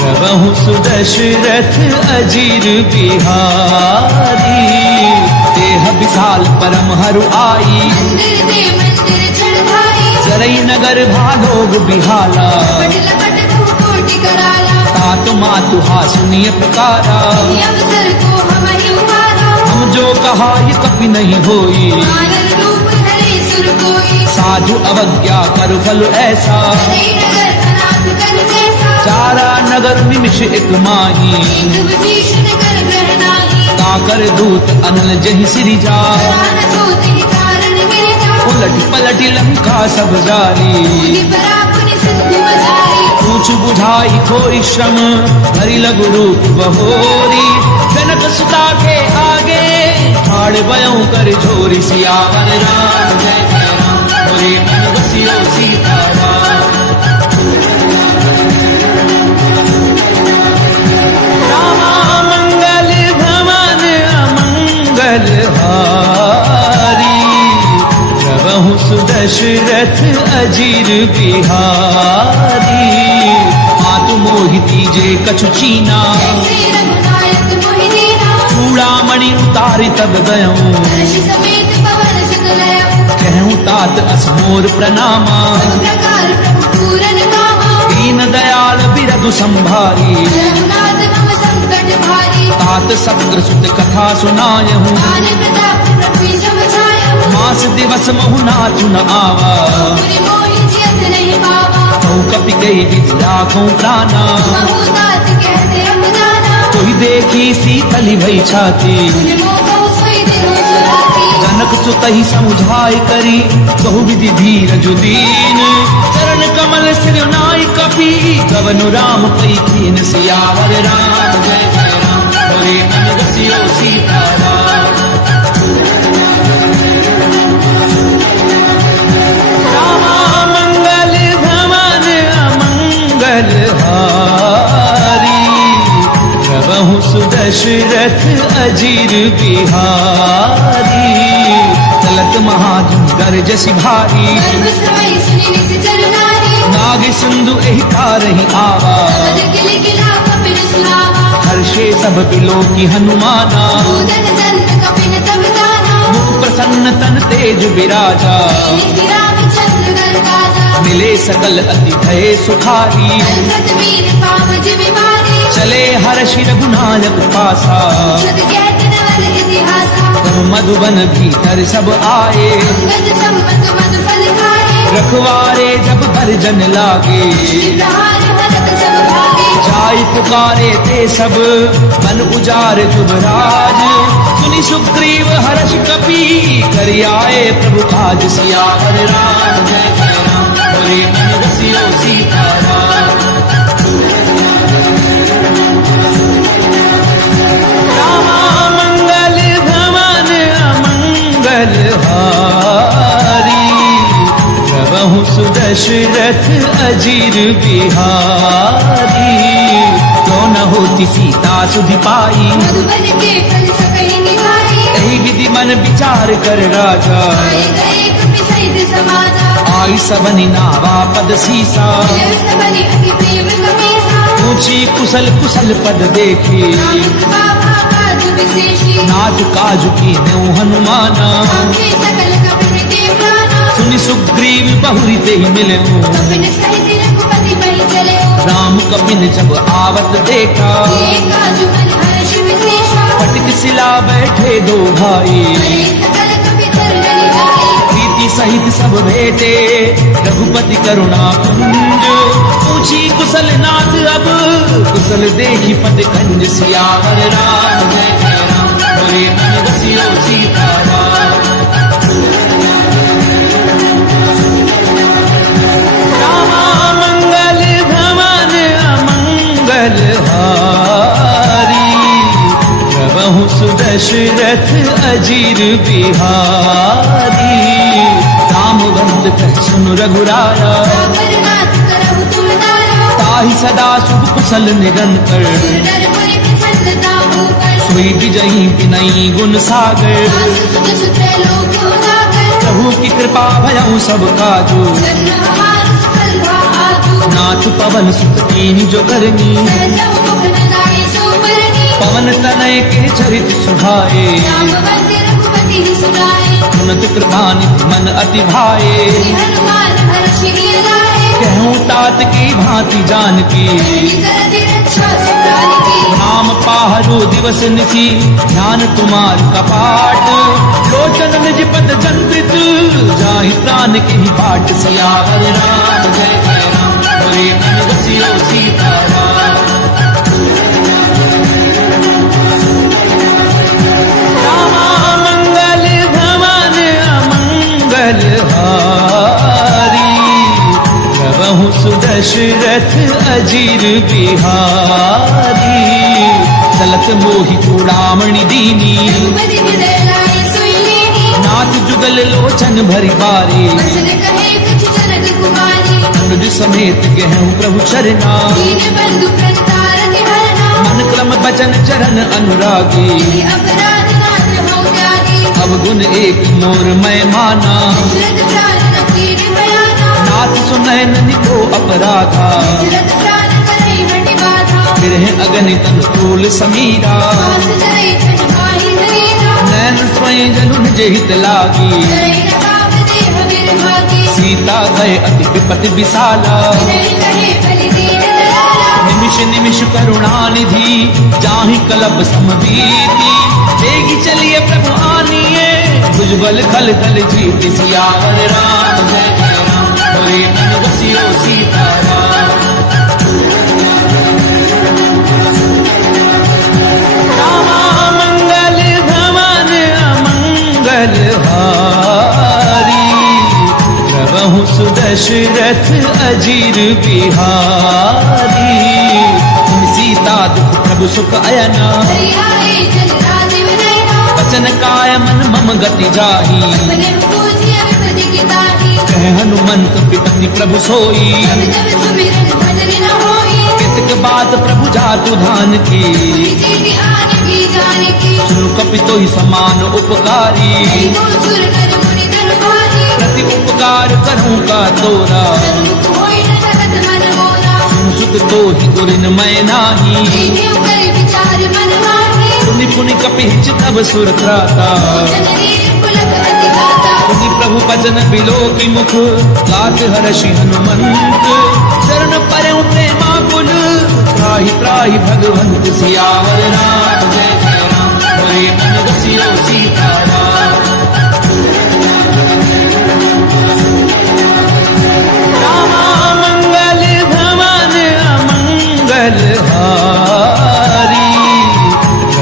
प्रभु सुदशरथ अजीर बिहारी देह विशाल परम हरु आई मंदिर दे मंदिर चढ़ाई चरई नगर भालोग बिहाला पट लपट तू कोटि कराला तात मातु हा सुनिय पुकारा ये अवसर को हम ही उबारा हम जो कहा ये कभी नहीं होई मानव रूप धरे सुर कोई साधु अवज्ञा कर फल ऐसा हरे नगर अनाथ कर जैसा चारा नगर निमिष एक माही एक विभीषण कर ग्रहणाही काकर दूत अनल जहि सिरि जा प्राण ज्योति कारण गिर जा उलट पलट लंका सब जारी मुनि परापुनि सिंधु मजारी पूछ बुझाई कोई श्रम हरि लघु रूप बहोरी जनक सुता के आगे ठाड़ बयों कर झोरी सियावर राम जय जय राम बोले मन बसियो सीताराम रामा मंगल भवन अमंगल हारी प्रभु सुदशरथ अजीर बिहारी मातु मोहिती जे कछु चीना ऐसे रघुनायक मोहि दीना चूड़ामणि उतारि तब गयों हर्ष समेत पवन सुत लय कहूँ तात असमोर प्रणामा प्रकार प्रभु पूरन कामा दीन दयाल बिरधु संभारी रघुनाथ मम संकट भारी तात सप्र सुत कथा सुनायहूँ आन प्रताप प्रभु समझायहु मास दिवस महु नाचु न आवा पुनि मोहि जियत नहीं पावा कहूँ कपि कई विधि राखूं प्राणा महु तात कहते अब जाना कोई देखी सीतली भई छाती पुनि मोह सोई दिनु सुराती जनक सुतहि समुझाई करी बहु विधि धीर जुदीन चरण कमल सिर नाई कपि गवनु राम पई कीन सियावर राम जय जय राम बोले मन बसियो सीताराम रामा मंगल भवन अमंगल हारी प्रभु सुदशरथ अजीर बिहारी चलत महाजन गरजसि भारी गर्भ समय सुनि निश्चर नारी नाग सिंधु एहि कारहि आवा पद किल किला कपिल सुनावा हर्षे सब बिलो की हनुमाना पूजन दंत कपिल तब जाना मुख प्रसन्न तन तेज विराजा श्री रामचंद्र घर काजा मिले सकल अति भय सुखारी अंगद वीर पावज विमारी चले हर्षि रघुनायक पासा शुद्ध कहत नवल इतिहासा तब मधुबन भीतर सब आए अंगद संपत मधु फल खाए रखवारे जब भरजन लागे प्रहार भरत जब भागे जाय पुकारे ते सब मन उजार जुबराज सुनि सुग्रीव हर्ष कपि करि आए प्रभु काज सियावर राम जय जय राम बोले मन बसियो सीताराम रामा मंगल भवन अमंगल हारी प्रभु सुदशरथ अजीर बिहारी क्यों न होती सीता सुधि पाई मधुबन के फल सकहि निभाई यही विधि मन विचार कर राजा आए गए कपि सहित समाजा आई सबनि नावा पद सीसा देव सबनि अति प्रेम कपीसा ऊंची कुशल कुशल पद देखी राम कृपा भाग विशेषी नाथ काजु की न्यू हनुमाना आंखें सकल कपि देव प्राणा सुनि सुग्रीव बहुरी ते मिले कपिन सहित रघुपति बलि चले राम कपिन जब आवत देखा एक काजु मन हर्ष विशेषा पटक सिला बैठे दो भाई हरे सकल कपि धर डरि जाई प्रीति सहित सब भेटे रघुपति करुणा कुंज। पूछी कुशल नाथ अब कुशल देखी पद कंज। सियावर राम जय जय राम बोले मन बसियो सीताराम। रामा मंगल भवन अमंगल हारी प्रभु सुदशरथ अजीर बिहारी। रामवंत कह सुन रघुराया रघुनाथ करहु तुम दारा। ताहि सदा शुभ कुशल निरंतर। नरपुरि प्रसन्नता ऊपर। सोई विजयी विनयी गुण सागर। सासु सुत सुत्र लोक उजागर। प्रभु की कृपा भयउ सब काजो। जन्म हमार सफल भा आजू। नाथ पवन सुत कीन्ही जो करनी। सहजहु मुख न लाए सुबरनी। पवन तनय के चरित सुहाए। रामवंत रघुपति सुनाए। सुनत कृपा निधि मन अति भाए। श्री हनुमान हर्षि लाए। कहूँ तात की भांति जानकी। करति रक्षा सुरारि की। नाम पाहरो दिवस निशि ध्यान तुम्हार कपाट। लोचन निज पद जंत्रित जाहि प्राण के पाट। सियावर राम जय जय राम बोले मन बसियो सीताराम। रामा मंगल भवन अमंगल हारी प्रभु सुदशरथ अजीर बिहारी। चलत मोहि चूड़ामणि दीनी। रघुपति हृदय लाए सोई लेनी। नाथ जुगल लोचन भरि बारी। बचन कहे कछु जनक कुमारी। अनुज समेत गहूँ प्रभु चरना। दीन बंधु प्रतारति हरना। मन क्रम बचन चरण अनुरागी। यदि अपराध नाथ हो त्यागी। अवगुण एक मोर मैं माना। दशरथ प्राण न कीन बयाना। नाथ सुनैन निको अपराधा। दशरथ प्राण करई हटि बाधा। फिर अगनित अनुकूल समीरा। पास जय छन माहि धरीरा। नैन स्वयं जलुन जेहित लागी। जय न पाप देह बिरभागी। सीता गए अति विपति विशाला। विनय कहे बलि दीन दयाला। निमिष निमिष करुणा निधि जाहि कलप समबीति। तेगी चलिए प्रभु आनिए भुजबल खल दल जीत। सियावर राम जय जय राम बोले मन बसियो सीताराम। रामा मंगल भवन अमंगल हारी प्रभु सुदशरथ अजीर बिहारी। सीता दुख प्रभु सुख अयना। हरि आए जन राजीव नयना। वचन काय मन मम गति जाही। अपने पूजिया विपति की ताही। कह हनुमंत विपति प्रभु सोई। जब जब सुमिरन भजन न होई। कितक बात प्रभु जातु धान की। विजय आन की जान की। सुन कपितो ही समान उपकारी। दो सुर कर मुनि दरबारी। प्रति उपकार करूं का तोरा। सन्मुख होई न सकत मन मोरा। सुत तो ही गुरिन मैं नाही। लीन्यो कर विचार मन माही। पुनि पुनि कपिच तब सुर त्राता। जननीर पुलक अति गाता। पुनि प्रभु भजन बिलो की मुख गात हर्षि हनुमंत। चरण परउ प्रेमा कुल त्राहि त्राहि भगवंत। सियावर राम जय जय राम बोले मन बसियो सीताराम। रामा मंगल भवन अमंगल हारी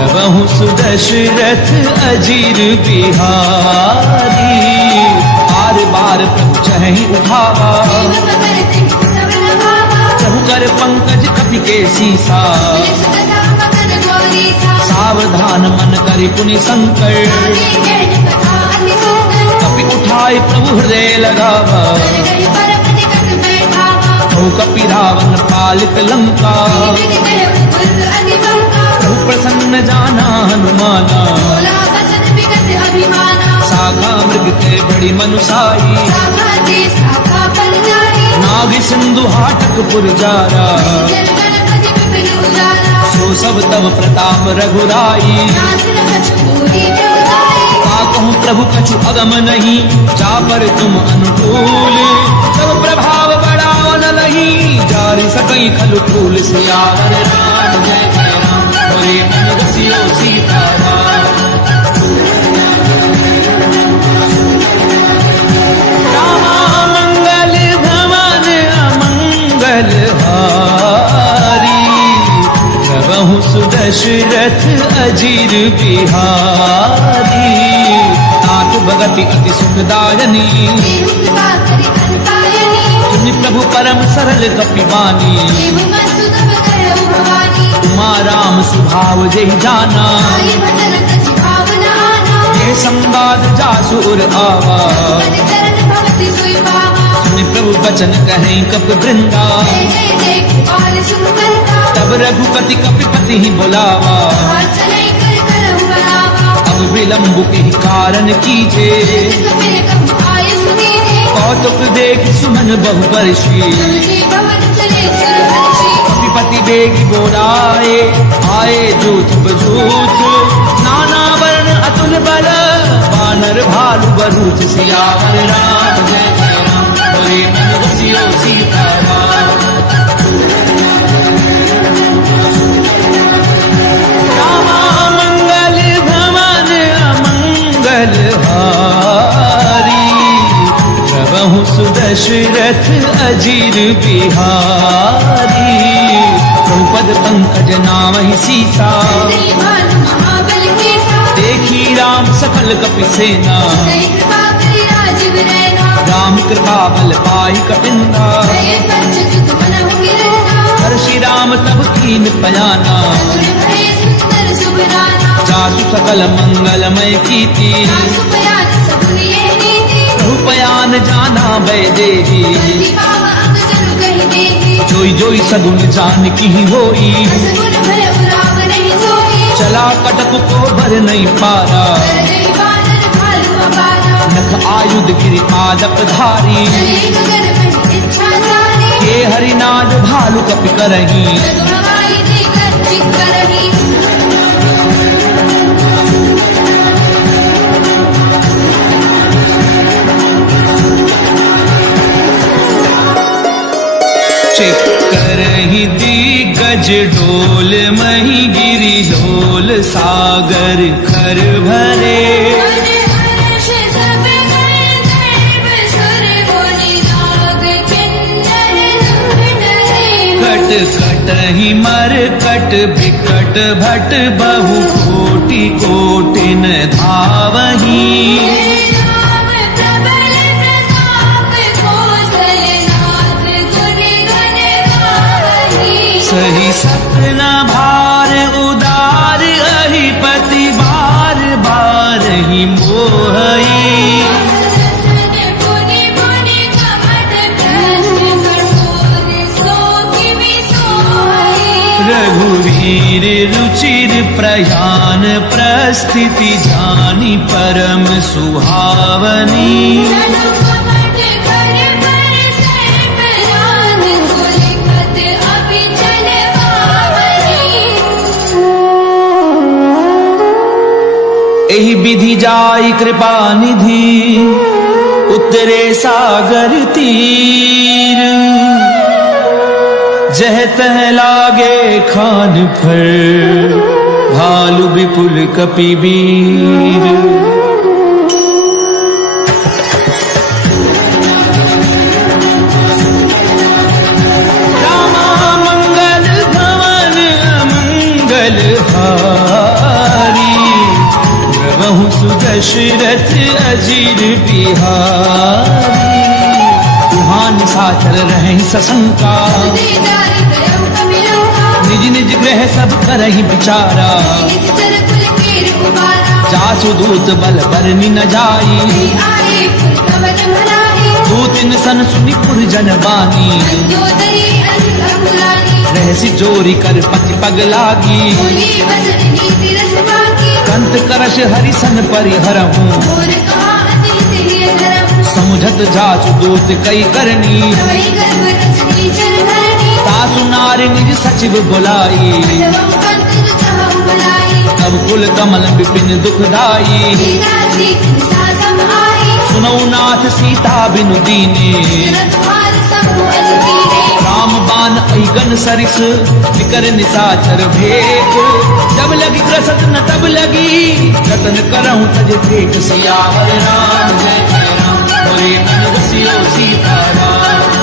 प्रभु सुदशरथ अजीर बिहारी। बार बार प्रभु चहि उठावा। देव पकर सिंह सबन भावा। प्रभु कर पंकज कपि के सीसा। पुलिस तथा मकन गौरी सा। सावधान मन करि पुनि संकर। आगे जैन कथा अति सुंदर। कपि उठाए प्रभु हृदय लगावा। कर गई परपति कट बैठावा। प्रभु कपि रावण पालित लंका। विधि कहे उद्भुत अति बंका। प्रभु प्रसन्न जाना हनुमाना। बोला वचन विगत अभिमाना। शाखा मृग ते बड़ी मनुसाई। शाखा ते शाखा पर जाई। नाग सिंधु हाटक पुरजारा। जल गणपति विपिन उजाला। सो सब तब प्रताप रघुराई। नाथ न कछु पूरी देवताई। कहूँ प्रभु कछु अगम नहीं जा पर तुम अनुकूल। तब प्रभाव बड़ा न लही जारि सकई खलु फूल। सियावर राम जय जय राम बोले मन बसियो सीताराम। अजीर बिहारी। नाथ भगति अति सुखदायनी, देहु कृपा करि अनपायनी। तुम प्रभु परम सरल कपिबानी। देव मस्तु तब करहु भवानी। उमा राम सुभाव जय जाना, आई भजन कछि भावना आना। ये संवाद जासुर आवा। पद चरण भगति सोई पावा। सुनि प्रभु वचन कहें कपि वृंदा, जय जय जय कृपाल सुख करता। तब रघुपति कपिपति ही बुलावा। हाथ चलाई कर करहु बलावा। अब विलंब के कारण कीजे, जग मेरे कम आय सुनीजे। कौतुक देख सुमन बहु परसी। तुलसी भवन चले सुरहर्षि। कपिपति बेगी बोलाए, आए जूथ बजूथ। नाना वर्ण अतुल बल, बानर भालु बरूथ। सियावर राम जय जय राम, बोले मन बसियो सीताराम। रामा मंगल भवन अमंगल हारी, प्रभु सुदशरथ अजीर बिहारी। द्रौपद पंकज नामहि सीता, जय भानु महाबल केसा। देखी राम सकल कपि सेना। जय कृपा करि राजीव रैना। राम कृपा बल पाई कपिंदा, जय पंचजुत मनहु गिरना। हर्षि राम तब कीन पयाना। सगुण भय सुंदर सुबनाना। जासु सकल मंगलमय कीर्ति, दासु पयान सबुरिये नीति। रूपयान जाना वैदेही। जल्दी पावा अंग जनु कहि देहि। जोई जोई सगुन जानकी होई, सगुण भय उराव नहीं सोई। चला कटक को भर नहीं पारा। कर गई बानर भालु अपारा। नख आयुध गिरि पादप धारी, चले गगन महि इच्छा जानी। के हरिनाद भालु कपि करही। जग हवाई देकर चित करही। चिक्कर ही दिग्गज ढोल मही गिरि ढोल सागर खर भरे। मन हर्ष सब गए दैव सुर मुनि नाग किन्नर दुख डरे। कट कट ही मर कट बिकट भट बहु कोटि कोटिन धावही। राम प्रबल प्रताप कौशलनाथ गुण गण गावही। सही सपना भार उदार अहिपति बार बार ही मोहई। मुनि मुनि कमट प्रश्न कठोर सो किवि सोई। रघुवीर रुचिर प्रयान प्रस्थिति जानी परम सुहावनी। जनु कपट कर बरसै परान। कुलिखत अभिचल पावनी। एहि विधि जाई कृपा निधि, उतरे सागर तीर। जह तह लागे खान फर, भालु विपुल कपि वीर। रामा मंगल भवन अमंगल हारी, प्रभु सुदशरथ अजीर बिहारी। तुहां निशाचर रहें सशंका, दीदार करहु कपिलंका। निज निज गृह सब करहि विचारा। निज तर कुल कीर कुमारा। जासु दूत बल बरनि न जाई, आए पुर कवन भलाई। दूतिन सन सुनि पुर जन बानी। अंजोदरी अंध अकुलानी। रहसि जोरी कर पति पग लागी, बोली वचन नीति रस बाकी। कंत करश हरिसन परिहरहूँ। मोर कहा अति सिहिय धरम। समुझत जासु दूत कई करनी, प्रभई गर्भ रचनी चरधरनी। सासु नारी निज सचिव बुलाई। तवम पंत जो चाहु बुलाई। तब कुल कमल विपिन दुखदाई, सीता सीत सासम आई। सुनौ नाथ सीता बिनु दीने। सुनत भाल सबु अजदीने। राम बान ऐगन सरिस निकर निशाचर भेद। जब लगी क्रसत न तब लगी, जतन करहूँ तज देख। सियावर राम जय जय राम, बोले मन बसियो सीताराम।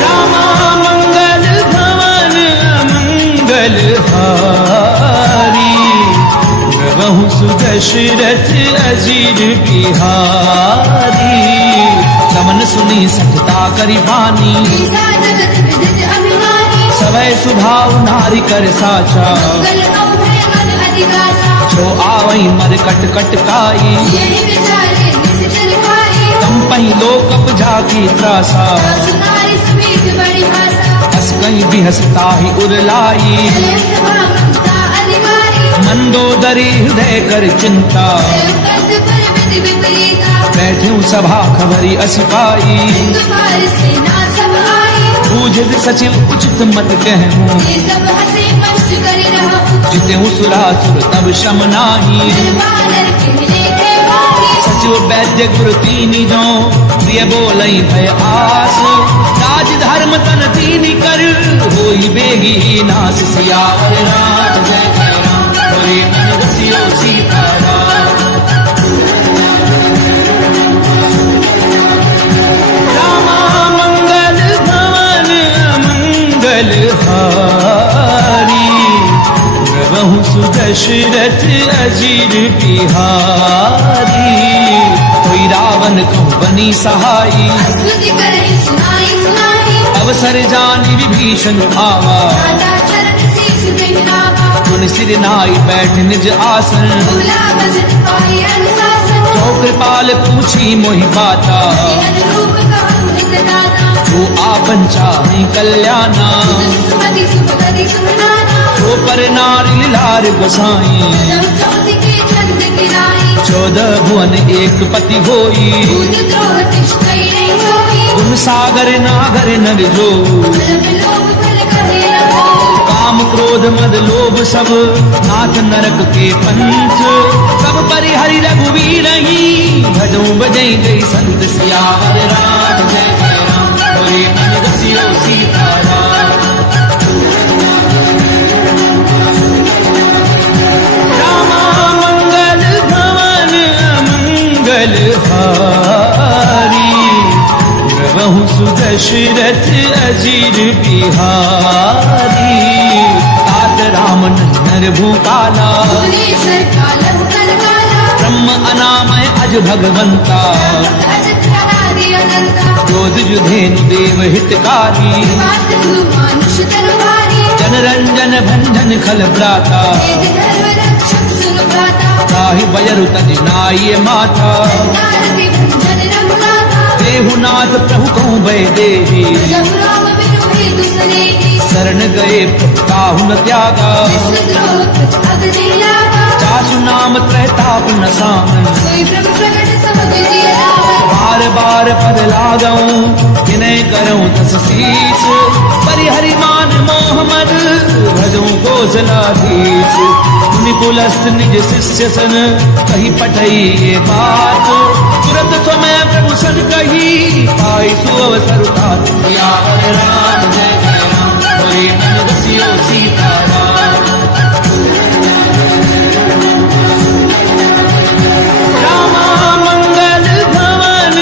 रामा मंगल भवन सुदशरथ अजीर बिहारी। समन सुनी सठता करी भानी, ईसा जगत विदित अभिमानी। सवै सुभाव नारी कर साचा, मंगल अभय मन अधिकासा। जो आवई मर कट कट काई, यही विचारे निश्चल खाई। कंपई लोक जाकी त्रासा, सासु नारी समेत बड़ी भाषा। हस कहीं भी हंसता ही उरलाई, चले सभा ममता अधिकारी। मंदोदरी हृदय कर चिंता, कर्त पर विधि विपरीता। बैठे सभा खबरी असिपाई। हिंदू भारत सेना सब आई। पूजित सचिव उचित मत कहूँ, ये सब हंसे मस्त कर रहा। जिते सुरासुर तब शम नाही। बानर के मिले थे भागी। सचिव वैद्य गुरु तीनी जो, प्रिय बोलई भय आस। राज धर्म तन तीनी कर, होई बेगी नास। सियावर राम जय जय राम, बोले मन रसियो सीताराम। रामा मंगल भवन मंगल हारी, प्रभु सुदशरथ अजीर बिहारी। कोई रावण कहूँ बनी सहाई, स्तुति करे सुनाई सुनाई। अवसर जानी विभीषण आवा। राजा चरण शीश गहरावा। सुन सिर नाई बैठ निज आसन, भूला भजन पाई अनुशासन। जो कृपाल पूछी मोहि बाता, अनुरूप कहूँ हित दाता। जो आपन चाहि कल्याणा। सुमति सुमति सुमनाना। जो पर नारी लार गोसाई, जब चौथ के छंद गिराई। 14 भुवन एक पति होई। दूध द्रोह तिष्ठई नहीं होई। गुण सागर नागर नर जो, फल विलोप फल कहे न होई। काम क्रोध मद लोभ सब, नाथ नरक के पंथ। सब परिहरि रघुवीर ही, भजो बजई गई संत। सियावर राम जय जय राम, बोले मन रसियो सीताराम। रामा मंगल भवन मंगल हारी, प्रभु सुदशरथ अजीर बिहारी। तात राम नर भूपाला, भुवनेश्वर कालहु कनकाला। ब्रह्म अनामय अज भगवंता। अजत अनादि अनंता। क्रोध युधेनु देव हितकारी, वासु मानुष तरुवारी। जनरंजन भंजन खल भ्राता। वेद धर्म रक्षक सुन भ्राता। ताहि बयरु तज नाय माथा। नारति भंजन रघुनाथा। देहुनाथ प्रभु कहूँ भय देही, जब राम बिनु हेतु सनेही। शरण गए काहु न त्यागा। विष्णु द्रोह कृत अगति लागा। चासु नाम त्रैताप न सामन, सोई प्रभु प्रगट सब विजय रावण। बार बार पद लागऊं, विनय करऊं दस शीस। परिहरि मान मोह मद, भजऊं कौशलाधीश। मुनि कुलस्थ निज शिष्य सन, कही पठई ये बात। तुरत समय प्रभु सन कही, पाई सुअवसर तात। सियावर राम जय जय राम, बोले मन रसियो सीताराम। रामा मंगल भवन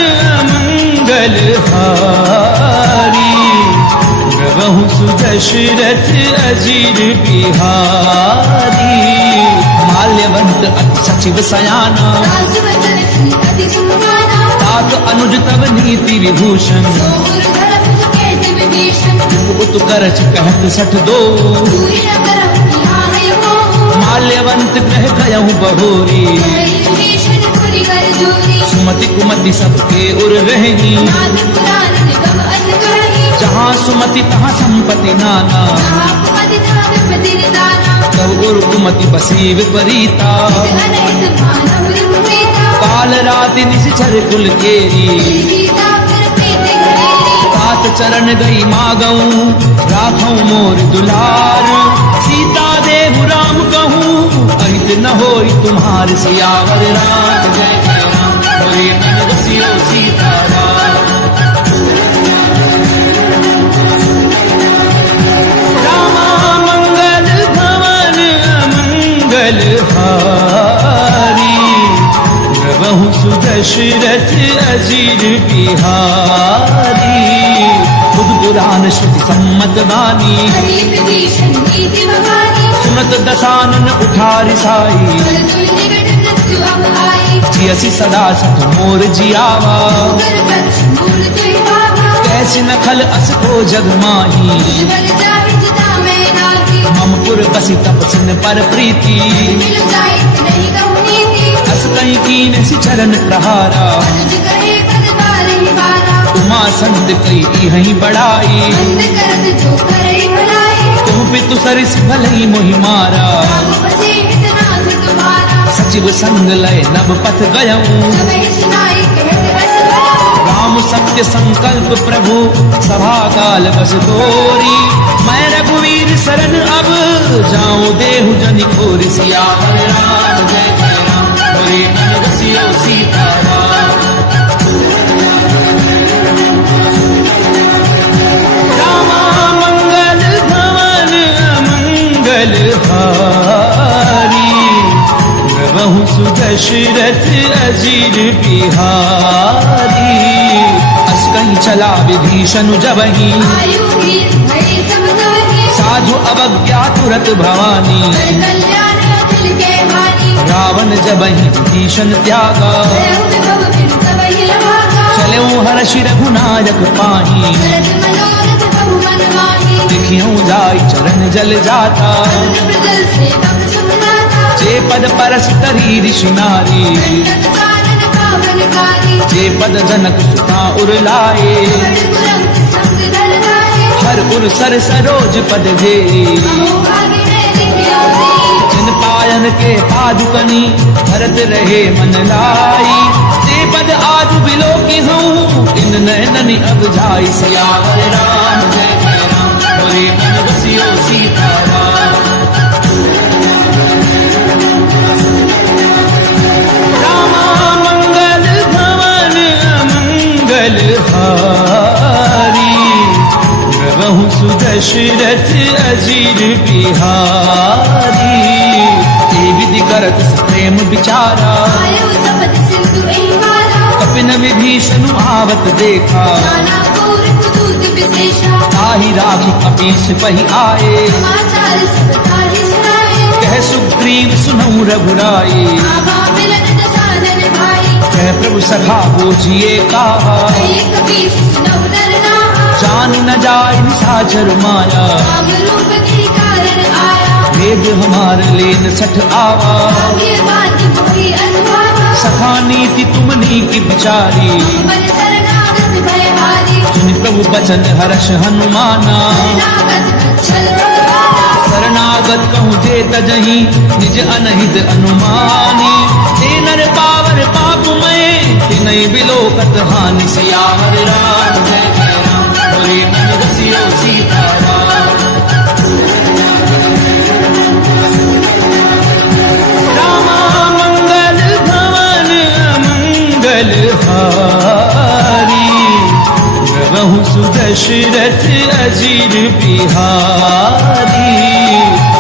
मंगल हारी, प्रभु सुदशरथ अजीर बिहारी। माल्यवंत अति सचिव सयाना, सासु वचन सुनि अति सुखमाना। तात अनुज तव नीति विभूषण। सोर धर्म सुकेत विभीषण। उत करछ कहत सठ दो, पूरी न करहु निहाय मोहु। माल्यवंत कह गयहु बहोरी। विभीषण पुरि कर जोरी। सुमति कुमति सबके उर रहनी, नाथ पुराण निगम अस कही। जहाँ सुमति तहाँ संपत्ति नाना। जहाँ कुमति तहाँ विपति निदाना। तब उर कुमति बसी विपरीता। अनहित मानव रिपुपीता। काल राति निशिचर कुल केरी, सीता फिर प्रीति घनेरी। तात चरण गई मागऊं, राखऊं मोर दुलार। सीता देहु राम कहूँ, अहित न होई तुम्हार। सियावर राम जय जय राम, बोले मन रसियो सीताराम। रामा मंगल भवन मंगल हारी, प्रभु सुदशरथ अजीर बिहारी। बुध पुराण श्रुति सम्मत वाणी, हरि विभीषण नीति भवानी। सुनत दसानन उठारि साई। बल दुल निकट मृत्यु अब आई जियसी सदा सत मोर जियावा कर वृक्ष मूल तुई भावा कैसे नखल अस को जग माही बल जाहि जिता मैं नागी ममपुर बसी तप सिन पर प्रीति मिल जाए नहीं कहूँ नीति अस कहीं कीन सि चरण प्रहारा अनुज कहे पद बार ही बारा उमा संत कई हही बढ़ाई अंध करत जो करे भलाई तुम पितु सरिस भलई मोहि मारा राम बसे हितनाथ तुम्हारा सचिव संग लय नभ पथ गयऊं सब ही सुनाई कहत रस भरा राम सत्य संकल्प प्रभु सभा काल बस तोरी मैं रघुवीर शरण अब जाऊं देहु जनि खोरि सियावर राम जय जय राम हरे मन रसियो सीताराम रामा मंगल भवन मंगल हारी प्रभु सुदशरथ अजीर बिहारी अस कहीं चला विभीषण जबहि आयु वीर भय सब तवहि साधु अवज्ञा तुरत भवानी कर कल्याण अखिल के वाणी रावण जबहि विभीषण त्यागा प्रभु विभव बिन तवहि लभागा चलऊं हर्षि रघुनायक पानी भरत मनोरथ बहु मन माही देखियों जाय चरण जल जाता अन्न प्रजल सेवक सुख दाता जे पद परस करी ऋषि नारी संकट कानन पावनकारी जे पद जनक सुता उरलाए बड़ तुरंत संग धर लाए हर उर सर सरोज पद जे अहो भागिने लिखियो दी जिन पायन के पादुकनी भरत रहे मन लाई ते पद आज बिलो की हूँ इन नैननि अब जाई सियावर राम जय जय राम हरे मन रसियो सीताराम रामा मंगल भवन मंगल हारी प्रभु सुदशरथ अजीर बिहारी ये विधि करत प्रेम विचारा आयु सपथ सिंधु एहि मारा कपिन विभीषण आवत देखा नाना पूर कुतूत विशेषा ताहि राखी कपीस पही आए समाचार सब ताहि सुनाए कह सुग्रीव सुनऊ रघुराई आवा मिलन दसानन भाई कह प्रभु सखा बोझिए कहा एक बीस सुनौ नर नाहा जान न जाय निशाचर माया राम रूप के कारण आया वेद हमार लेन सठ आवा भाग्यवान मोहि अनुभावा सखा नीति तुमनी की बिचारी मन शरणागत भयहारी सुन प्रभु बचन हर्ष हनुमाना शरणागत छल भगवाना शरणागत कहूँ जे तजही निज अनहित अनुमानी ते नर पावर पाप में तिनहि बिलोकत हानि सियावर राम जय जय राम हरे मन रसियो सीताराम रामा मंगल भवन मंगल हारी प्रभु सुदशरथ अजीर बिहारी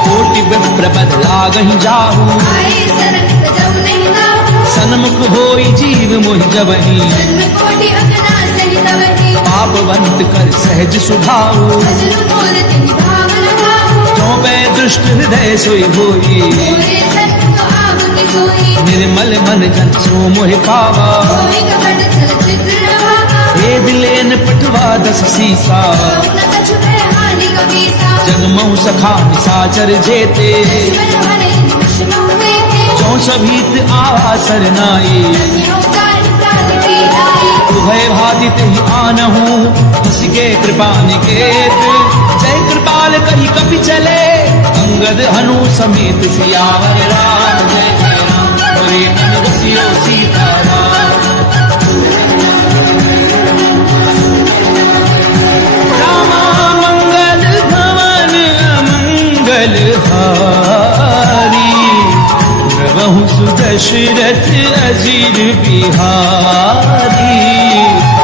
कोटि विप्रपद लागहि जाहू आए शरण तजौ नहीं नाहु सन्मुख होई जीव मोहि जबहि जन्म कोटि अगना सहि तवहि पापवंत कर सहज सुभाऊ भजनु बोल तिनि भावन भाहु जो पै दुष्ट हृदय सोई होई मोरे सत्व आहुति सोई निर्मल मन जन सो मोहि पावा होई कपट छल चित्र रवागा हे दिलेन पटवा दस सीसा न कछु भय हानि कबीसा जगमऊ सखा निशाचर जेते ईश्वर हरे विष्णु देते जो सभीत आवा सरनाई रजियो काल प्रागटी आई उभय भादित ही आनहूँ उसके कृपा निकेत जय कृपाल कही कपि चले अंगद हनु समेत सियावर राम जय जय राम हरे मन रसियो सीताराम रामा मंगल भवन मंगल हारी प्रभु सुदशरथ अजीर बिहारी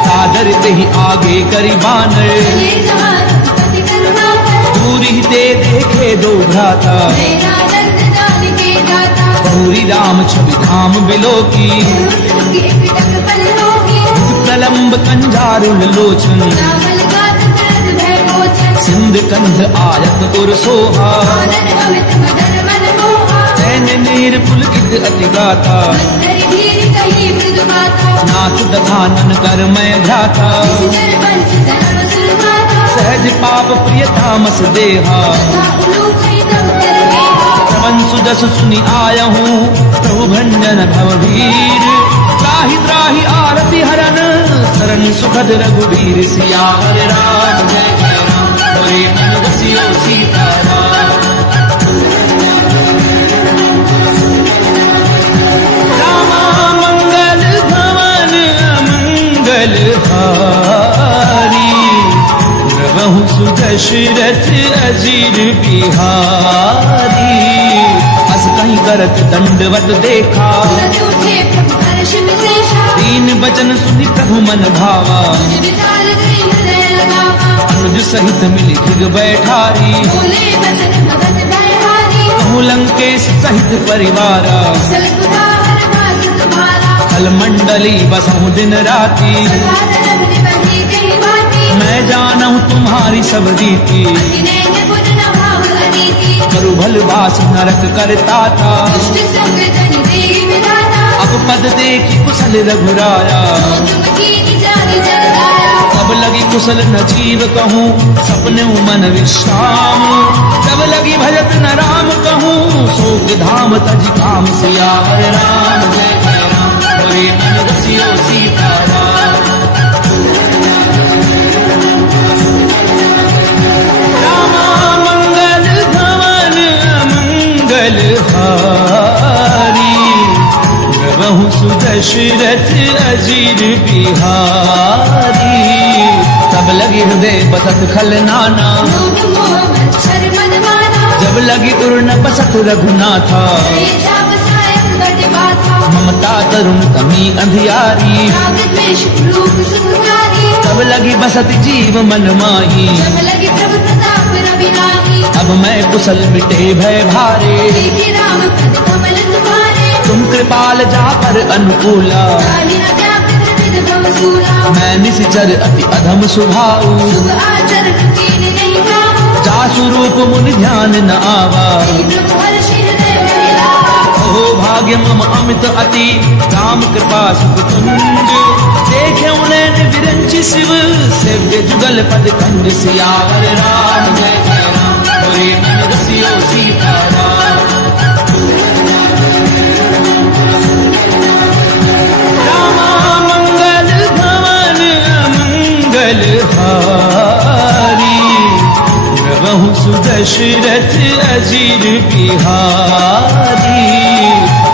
सादर तेहि आगे करी बानर ये जहान पति करुणाकर दूरी ते देखे दो भ्राता मेरा नंद दान के दाता बहुरी राम छवि धाम बिलो की दुर्ग एक टक पल होगी प्रलंब कंजारुण लोचन नामल गात करत भय मोचन सिंध कंध आयत उर सोहा आनन अमित मदन मन मोहा नैन नीर पुलकित अति गाता मंथर धीर कही मृदु गाथा नाथ दधानन कर मैं ध्याता सिर वंश धर्म सुरमाता सहज पाप प्रिय तामस देहा तथा उलूक तब कर गेहा श्रवण सुजस सुनि आया हूँ प्रभु भंजन भववीर त्राहि त्राहि आरति हरन शरण सुखद रघुवीर सियावर राम जय जय राम हरे मन रसियो सीताराम रामा मंगल भवन मंगल हारी प्रभु सुदशरथ अजीर बिहारी अस कहीं करत दंडवत देखा तुरंत उठे प्रभु हर्ष विशेषा दीन बचन सुनि प्रभु मन भावा तुझ विचार गई हृदय लगावा अनुज सहित मिली दिग बैठारी बोले वचन भगत बलहारी कहूँ लंकेश सहित परिवारा सल पुरा हर बात तुम्हारा खल मंडली बसहु दिन राती सदा धर्म निबंधी कही बाती मैं जानहु तुम्हारी सब रीति नैन पुन न भाव अनीति करु भल बास नरक करता था दुष्ट संग जन देहि विधाता अब पद देखी कुशल रघुराया तुम कीनी जाहि जन दाया तब लगी कुशल न जीव कहूँ सपने मन विश्राम तब लगी भजत न राम कहूँ शोक धाम तज काम सियावर राम जय जय राम हरे मन रसियो सीताराम रामा मंगल भवन मंगल हारी प्रभु सुदशरथ अजीर बिहारी तब लगी हृदय बसत खल नाना लोभ मोह मत्सर मद माना जब लगी उर न बसत रघुनाथा इच्छा बसायक बट बाथा ममता तरुण कमी अंधियारी राग द्वेष रूप सुखकारी तब लगी बसत जीव मन माही जब लगे प्रभु प्रताप रविराही अब मैं कुशल मिटे भय भारे देखे राम पद कमल तुम्हारे तुम कृपाल जा पर अनुकूला काहि न व्याप्त त्रिविध भव सूला मैं निश्चर अति अधम सुभाऊ शुभ आचरण कीन नहीं गाओ जासु रूप मुनि ध्यान न आवा तेहि प्रभु हर्ष हृदय महिलावा हो भाग्य मम अमित अति राम कृपा सुख कुंज देखे उन्हें विरंचि शिव सेव्य जुगल पद कंज सियावर राम जय जय राम हरे मन रसियो सीताराम रामा मंगल भवन मंगल हारी प्रभु सुदशरथ अजीर बिहारी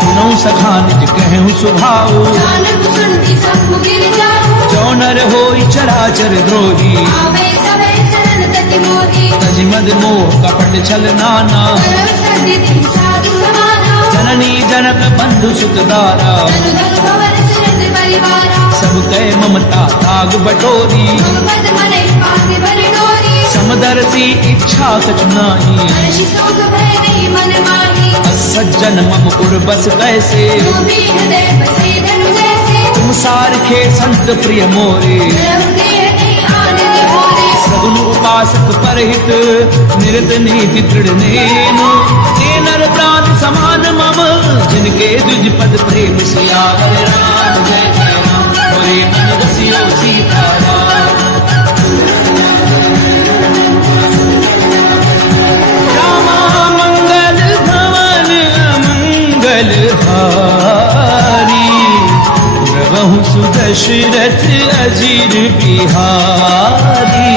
सुनऊ सखा निज कहूँ सुभाऊ जानक सुनती सब मुगिर जाओ जो नर होई चराचर द्रोही आवे सभय शरण तति मोहि तज मद मोह कपट छल नाना करव सत्य दिन साधु समाना जननी जनक बंधु सुत दारा तनु धनु भवन सुरत परिवारा सब कह ममता ताग बटोरी भगवत मनै पाति भर डोरी समदर्शी इच्छा कछु नाही हर्षि शोक भय नहीं मन माही सज्जन मम उर बस कैसे जो भी हृदय बसे धनु जैसे तुम सारखे संत प्रिय मोरे प्रभु देह नहीं आनंद मोरे सगुन उपासक परहित निरत नीति दृढ़ नेनु ते नर प्राण समान मम जिनके द्विज पद प्रेम सियावर राम जय जय राम हरे मन रसियो सीताराम रामा मंगल भवन मंगल हारी प्रभु सुदशरथ अजीर बिहारी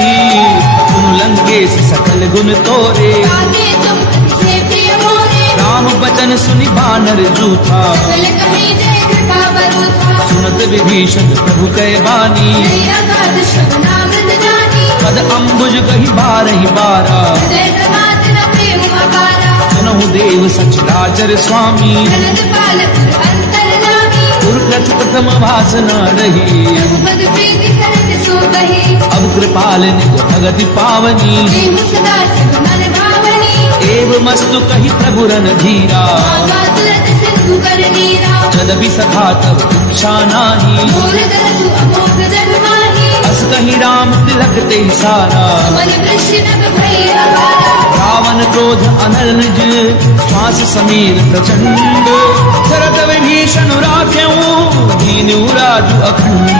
तुम लंकेश सकल गुण तोरे आगे तुम अति प्रिय मोरे राम बचन सुनि बानर जूथा सकल कहीं जय कृपा बरूथा सुनत विभीषण प्रभु कै बानी नहीं अगाध श्रवणामृत जानी पद अम्बुज कही बारहि बारा हृदय समात न प्रेम अपारा सुनहु देव सचराचर स्वामी जगत पालक अंतर्यामी दुर्गत प्रथम भाषना रही रघुपद प्रीति सरत सो कही अब कृपाल निज भगति पावनी देहु सदा शिव मन भावनी एव मस्तु कही प्रभु रन धीरा मांगा तुरत सिंधु कर नीरा जदपि सखा तब इच्छा नाही मोर दरसु अमोघ जग माही अस कहीं राम तिलक ते सारा मन वृष्टि नभ भई अपारा रावण क्रोध अनर्ज श्वास समीर प्रचंड शरद विभीषण राख्यऊ दीनु राजु अखंड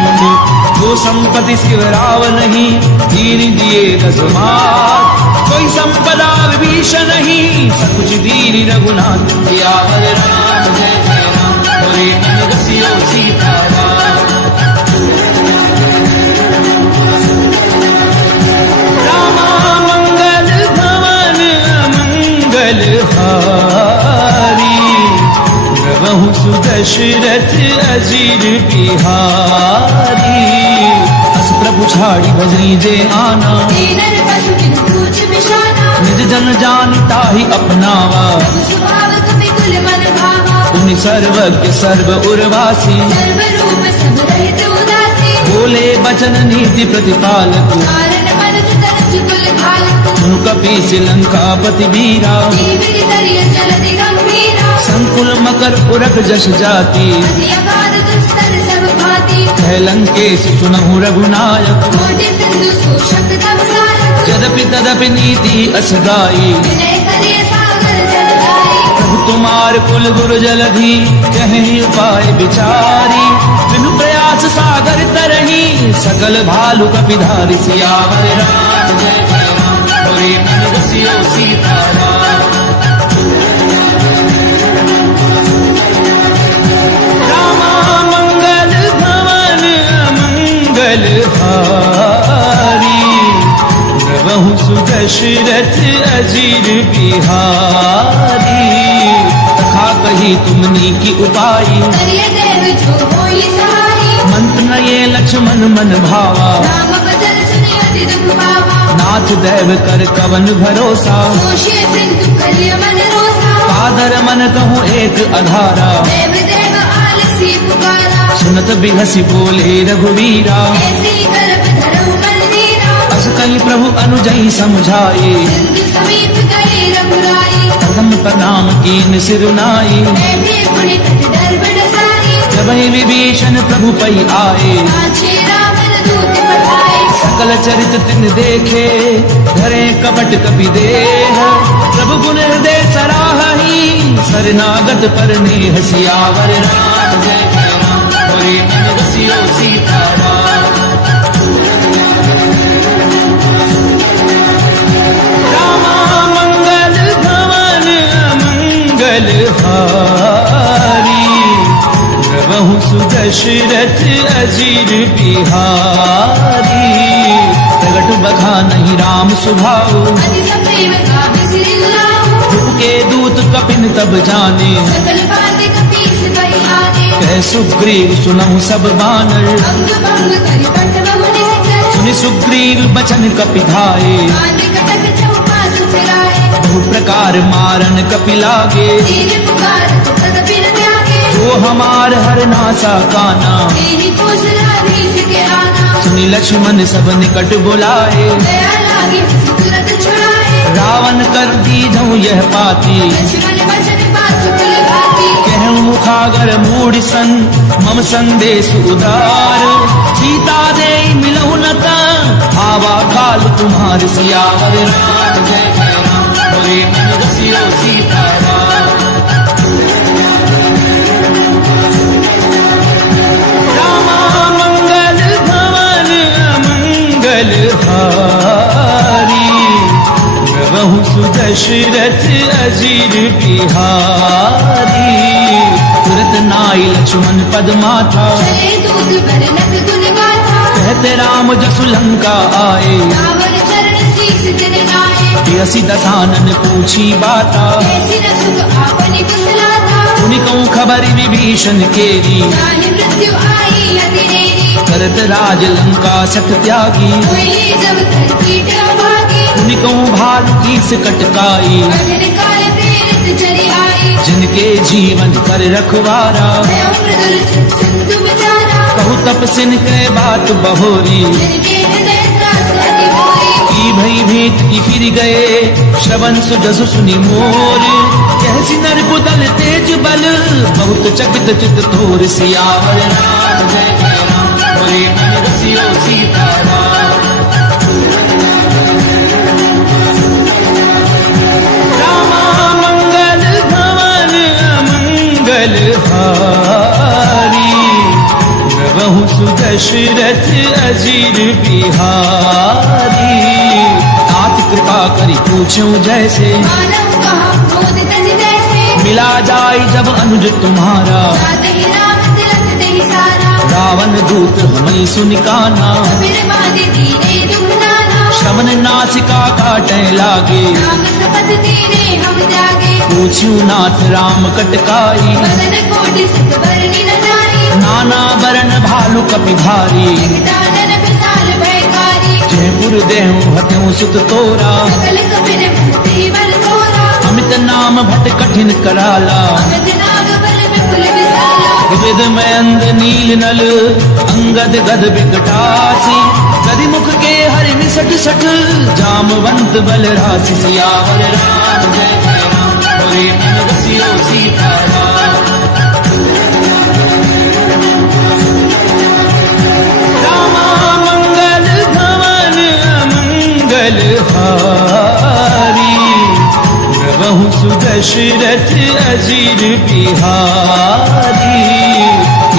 जो संपत्ति शिव राव नहीं दीन दिए दसमात कोई संपदा विभीषण नहीं सकुच दीन रघुनाथ सियावर राम जय जय राम बोले मन रसियो सीताराम रामा मंगल भवन मंगल हारी प्रभु सुदशरथ अजीर बिहारी अस प्रभु छाड़ी भजई जे आना दीनर पशु बिन पूछ बिशाना निज जन जान ताहि अपनावा प्रभु स्वभाव कपि कुल मन भावा तुम सर्वज्ञ सर्व उर्वासी सर्व रूप सब रहित उदासी बोले बचन नीति प्रतिपालक कारण मन तन चुकुल घालक सुनु कपीस लंकापति वीरा जीवित करिय जलधि गंभीरा संकुल मकर उरक जस जाति अति अगाध दुस्तर सब भांति कह लंकेश सुनहु रघुनायक मोटे सिंधु शोषक तब सारक यद्यपि तदपि नीति अस गाई विनय करिय सागर जल जाई प्रभु तुम्हार कुल गुरु जलधि कहीं उपाय विचारी बिनु प्रयास सागर तरही सकल भालु कपिधारी सियावर राम जय जय राम बोले मन रसियो सीताराम रामा मंगल भवन मंगल हारी प्रभु सुदशरथ अजीर बिहारी तथा कही तुमनी की उपाई करिय देव जो होई सहारी मंत्र न ये लक्ष्मण मन भावा राम बदल सुनि अति दुख पावा नाथ देव कर कवन भरोसा दोषी सिंधु करिय मन रोसा कादर मन कहूँ एक अधारा देव देव आलसी पुकारा सुनत बिहसी बोले रघुवीरा ऐसी करब धरऊ मंदीरा अस कहीं प्रभु अनुजई समझाए सिंधु समीप गए रघुराई प्रथम प्रणाम कीन सिरुनाई मैं भी पुनि तट डर बड़साई जब ही विभीषण प्रभु पई आए आछे रावण दूत पठाए सकल चरित तिन देखे धरे कपट कपि देह प्रभु गुण हृदय सराहही शरणागत पर नेह सियावर राम जय जय राम बोले मन रसियो सीताराम रामा मंगल भवन मंगल हारी प्रभु सुदशरथ अजीर बिहारी प्रगट बखा नहीं राम सुभाऊ अति सप्रेम का बिसरि गुलाऊ रूप के दूत कपिन तब जाने सकल बात कपीस बही आने कह सुग्रीव सुनहु सब बानर अंग भंग करि पट बहु निकर सुनि सुग्रीव बचन कपिधाए आदि कटक चौपास फिराए बहु प्रकार मारन कपि लागे दीन पुकारत तदपि न त्यागे जो हमार हर नासा काना तेहि कौशलाधीश के आना सुनि लक्ष्मण सब निकट बुलाए दया लागी तुरंत छुड़ाए रावण कर दीजहु यह पाती लक्ष्मण वचन पास कुल भाती कहूँ मुखागर मूढ़ सन मम संदेश उदार सीता दे मिलहु नता आवा काल तुम्हार सियावर राम जय जय राम बोले मन रसियो सीताराम रामा मंगल भवन मंगल हारी प्रभु सुदशरथ अजीर बिहारी तुरत नाई लक्ष्मण पद माथा चले दूत पर नख गुन गाथा कहते राम जसु लंका आए रावण चरण शीस जन नाये यसी दसानन पूछी बाता ऐसी न सुख आपने कुशलाता उनि कहूँ खबर विभीषण केरी नाहि मृत्यु आई अतिरेरी करत राज लंका सख त्यागी हुई जब कर कीट अभागी उनि कहूँ भालु कीस कटकाई कठिन काल प्रेरित चली आई जिनके जीवन कर रखवारा मैं मृदुल सिंधु बेचारा कहु तपसिन के बात बहोरी जिनके हृदय त्रास अति भोरी की भई भीत की फिर गए श्रवण सुजसु सुनि मोर कहसी नर कुदल तेज बल बहुत चकित चित थोर सियावर राम जय जय राम बोले मन रसियो सीताराम हारी प्रभु सुदशरथ अजीर बिहारी। नाथ कृपा करी पूछूं जैसे मानव कहा क्रोध तज जैसे मिला जाए जब अनुज तुम्हारा जाते ही राम तिलक ते ही सारा रावण दूत हमें सुनिकाना फिर बाधे दीने दुख नाना श्रवण नासिका काटे लागे नाम शपथ दीने हम जागे पूछूं नाथ राम कटकाई बदन कोटि सुख बरनी न जाई नाना बरन भालु कपि भारी दानन विशाल भयकारी जयपुर देहु हत्यों सुत तोरा सकल कपिन भूति बल थोरा अमित नाम भट कठिन कराला अमित नाग बल विपुल विशाला विविध मयंद नील नल अंगद गद विकटासी गदि मुख के हरि निसट सठ जामवंत बल राशि सियावर राम जय जय राम बोले मन बसियो सीताराम। रामा मंगल भवन अमंगल हारी प्रभु सुदशरथ अजीर बिहारी।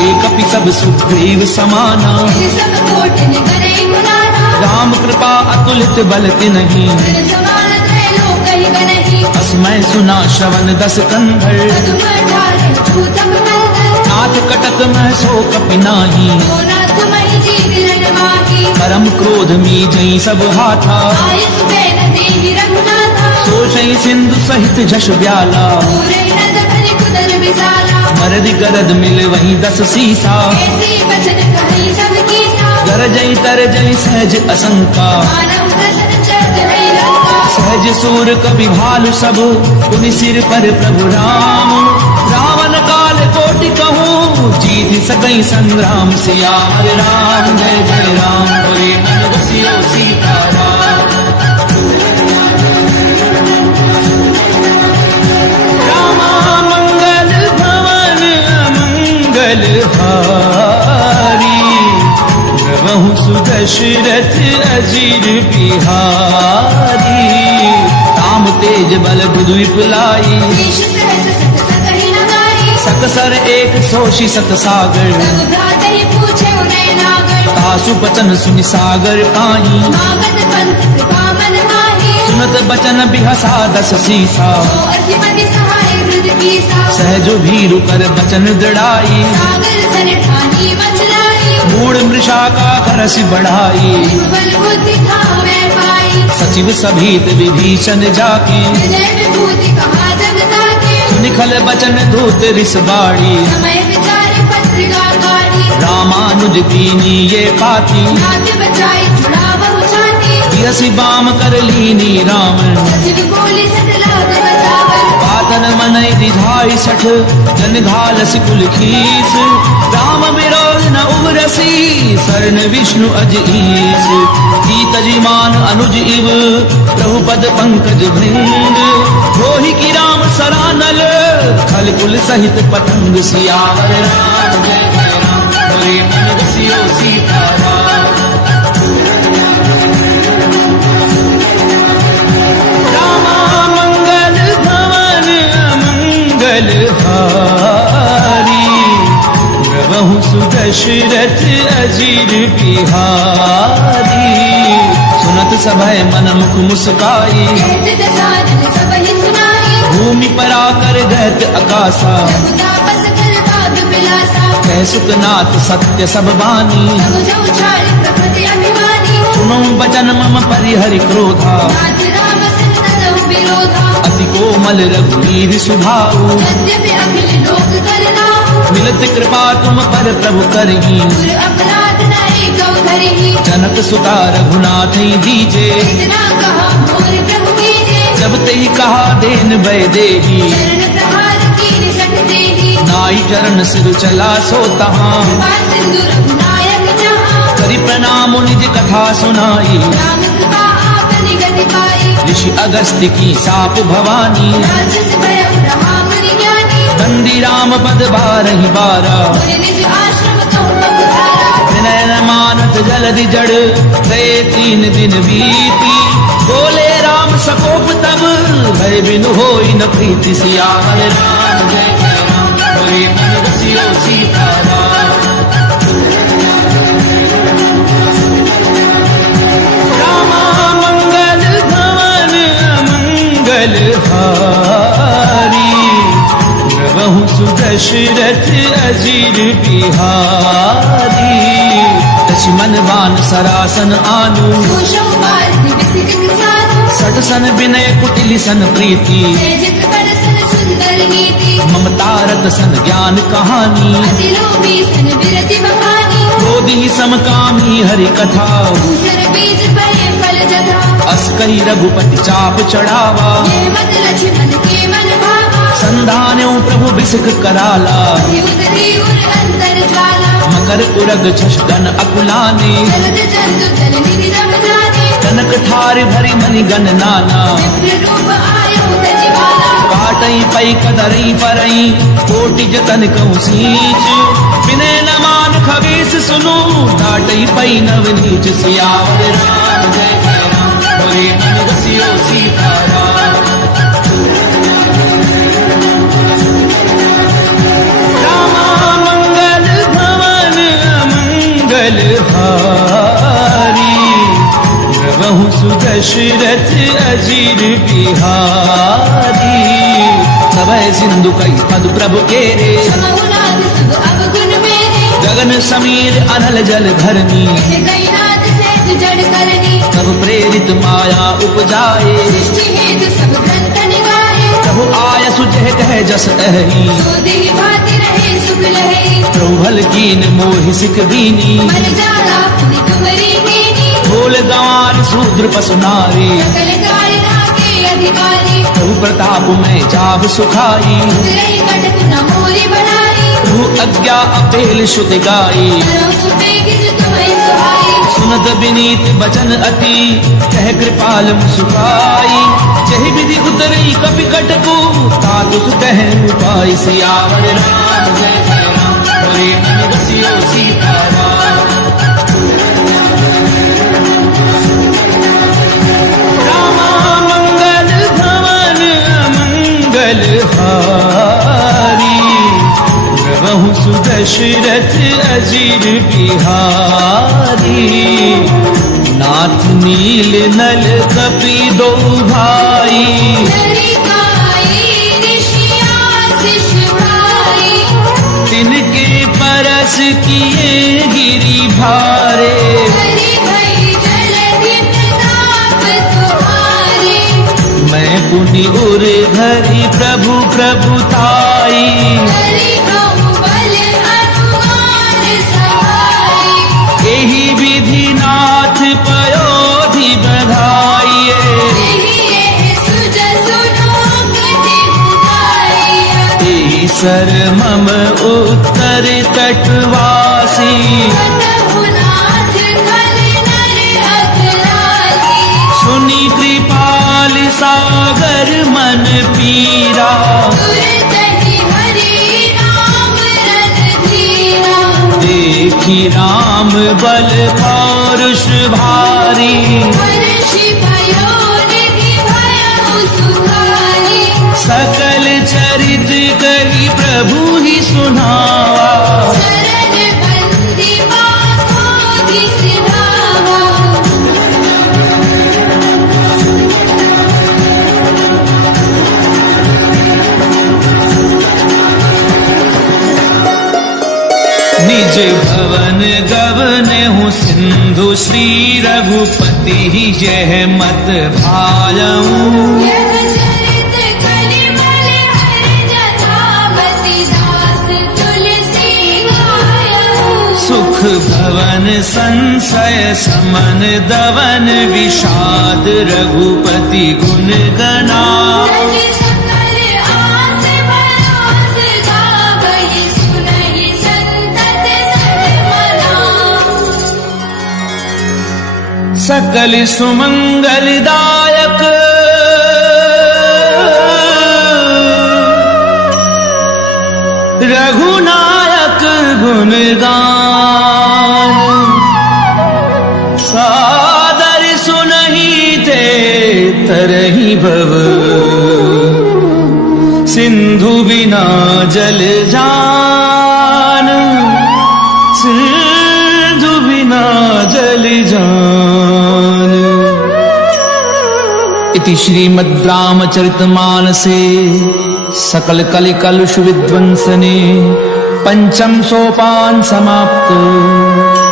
एक कपि सब सुग्रीव समाना फिर सब कोटि करे गुनाना राम कृपा अतुलित बल नहीं फिर समान थे लोक कही गनहि अस्मै सुना श्रवण दस कंधर पदुम ठारे छूतम कंदर नाथ कटक में सो कपि नाही सोना तुम्हि जीत लन माही परम क्रोध मी जई सब हाथा आयुष बेन देहि रघुनाथा सोचई सिंधु सहित जश ब्याला पूरे नद भरि कुदल विशाला मरद गरद मिल वही दस सीसा ऐसी बचन कही सब कीसा गरजई तरजई सहज असंका मानव दर्शन चढ़ है लंका सहज सूर कवि भालु सब पुनि सिर पर प्रभु राम रावण काल कोटि कहूँ जीत सकई संग्राम सियावर राम जय जय राम बोले मन बसियो सीताराम। रामा मंगल भवन अमंगल हारी प्रभु सुदशरथ अजीर बिहारी। राम तेज बल बुधु विपुलाई शीश सहज सत सकहि न गाई सकसर एक सोषी सत सागर सब भ्रात ही पूछे उन्हें नागर तासु बचन सुनि सागर पाई मागत पंथ कृपा मन माही सुनत बचन बिहसा दस सीसा तो असिमति सहाय वृद्ध कीसा सहजो भीरु कर बचन दृढ़ाई सागर सन ठानी मचलाई मूड मृषा का करस बढ़ाई बल बुद्धि थामे पाई सचिव सभीत विभीषण जाकी विजय विभूति कहा जगता के सुनिखल बचन धूत रिस बाड़ी समय विचार पत्रिका काटी रामानुज दीनी ये पाती नाथ बचाई छुड़ा बहु छाती यसी बाम कर लीनी राम सचिव बोली सतलाग बचावन पातन मनई दिधाई सठ जन घालस कुल खीस राम विरोध न उबरसी शरण विष्णु अज ईस तजिमान अनुज इव प्रभु पद पंकज भृंग होहि की राम सरानल खल कुल सहित पतंग सियावर राम जय जय राम बोले मन बसियो सीताराम। रामा मंगल भवन अमंगल हारी प्रभु सुदशरथ अजीर बिहारी। सुनत सभय मन मुख मुस्काई कहत साधन सब ही सुनाई भूमि परा कर गहत आकाशा तापस कर भाग विलासा कह सुखनाथ सत्य सब बानी सब जो उछाल प्रकृति अभिमानी सुनो बचन मम परिहरि क्रोधा नाथ राम सिंह विरोधा अति कोमल रघुवीर सुभाऊ यद्यपि अखिल लोक करनाऊ मिलत कृपा तुम पर प्रभु करही दूर अपराध नहीं गौ धरही जनक सुता रघुनाथ दीजे इतना कहा मोर प्रभु कीजे जब ते कहा देन भय देही चरण प्रहार कीन सठ देही नाई चरण सिर चला सो तहाँ कृपा सिंधु रघुनायक जहाँ करि प्रणाम निज कथा सुनाई राम कृपा आपनि गति पाई ऋषि अगस्त्य की साप भवानी राजस भय रहा मुनि ज्ञानी बंदी राम पद बारहि बारा मुनि निज आश्रम कहु बखारा विनय न मानत जलधि जड़ गए 3 दिन बीती बोले राम सकोप तब भय बिनु होई न प्रीति सियावर राम जय जय राम बोले मन रसियो सीताराम। रामा मंगल भवन मंगल हारी, प्रभु सुदशरथ अजीर बिहारी। लक्ष्मण बान सरासन आनु, भूषण भारती विसिक साधु, सठ सन विनय कुटिल सन प्रीति। जय जग कर सन सुंदर नीति, ममता रत सन ज्ञान कहानी। अति लोभी सन विरति बखानी, क्रोधी समकामी हरि कथा। भूषण बीज भये फल जथा, अस कही रघुपति चाप चढ़ावा। जय मत लक्ष्मण के मन भावा, संधान्यो प्रभु बिसक कराला। उतरी उर अंतर ज्वाला, मकर उरग छश गन अकुलाने। जलद जंतु जल निधि रम जाने, कनक थार भरी मणि गण नाना। विप्र रूप आयो तजिवाला, काटई पई कदरई परई, कोटि जतन कहूँ सींच। विनय न मान खबीस सुनु, डाटई पई नव नीच। सियावर राम जय जय राम, बोले मन रसियो सीताराम। रामा मंगल भवन मंगल हारी, प्रभु सुदशरथ अजीर बिहारी। सबय सिंधु कई पद प्रभु केरे, समहुनाथ सब अवगुण मेरे। गगन समीर अनल जल धरनी। गई नाथ सेज जड़ करनी, तब प्रेरित माया उपजाए। सृष्टि हेतु सब ग्रंथ निगाहे, प्रभु आय सुजह कह जस अहि। सो देहि भाति रहे सुख लहे। प्रभु भल कीन मोहि सिख दीनी। मन जाला पुनि तुमरी कीनी, बोल गंवार शूद्र पसु नारी। सकल कार्य राखे अधिकारी। प्रभु प्रताप में जाब सुखाई। उतरई कटक न मोरी बनाई, प्रभु आज्ञा अपेल श्रुति गाई। करौ सुपेगिज तुम्हें सुहाई। सुनत विनीत बचन अति, कह कृपाल मुस्काई। जहि विधि उतरई कपि कटकु, तातु कह उपाय। सियावर राम जय जय राम, बोले मन रसियो सीताराम। रामा मंगल भवन मंगल हारी, प्रभु सुदशरथ अजीर बिहारी। नाथ नील नल कपि दो भाई, नरिकाई ऋषियासिष भाई, तिनके परस किए गिरि भारे। हरि भई जलधि प्रताप तुम्हारे। मैं पुनि उर धरि प्रभु प्रभुताई। हरि कहु बल हनुमान सहाय, एहि विधि नाथ पयोधि बधाइए। एहि सुजसु लोक दिहुआइया। एहि सर मम उत्तर तटवासी। कतहु नाथ खल नर अखिलासी, सुनि कृपाल सागर मन पीरा। दुर्दति हरि नाम रणधीरा। देखी राम बल पौरुष भारी। वर्षि भयो निधि भयउ सुखारी, सकल चरित कही प्रभु ही सुनावा। शरण बंदी बाखोधि सिधावा। निज भवन गवन हूँ सिंधु, श्री रघुपति यह मत भायऊं। यह चरित कलिमल हरि जटावति, दास तुलसी गायहु। सुख भवन संशय समन दवन, विषाद रघुपति गुण गणा। तनि सकल आस भरोस गावहि, सुनहि संतत सत्मना। सकल सुमंगलदायक रघुनायक गुणगान। सादर सुनहि ते तरहि भव, सिंधु बिना जल जा। जल जान। इति श्रीमद् रामचरितमानसे सकल कलिकलुष विध्वंसने पंचम सोपान समाप्त।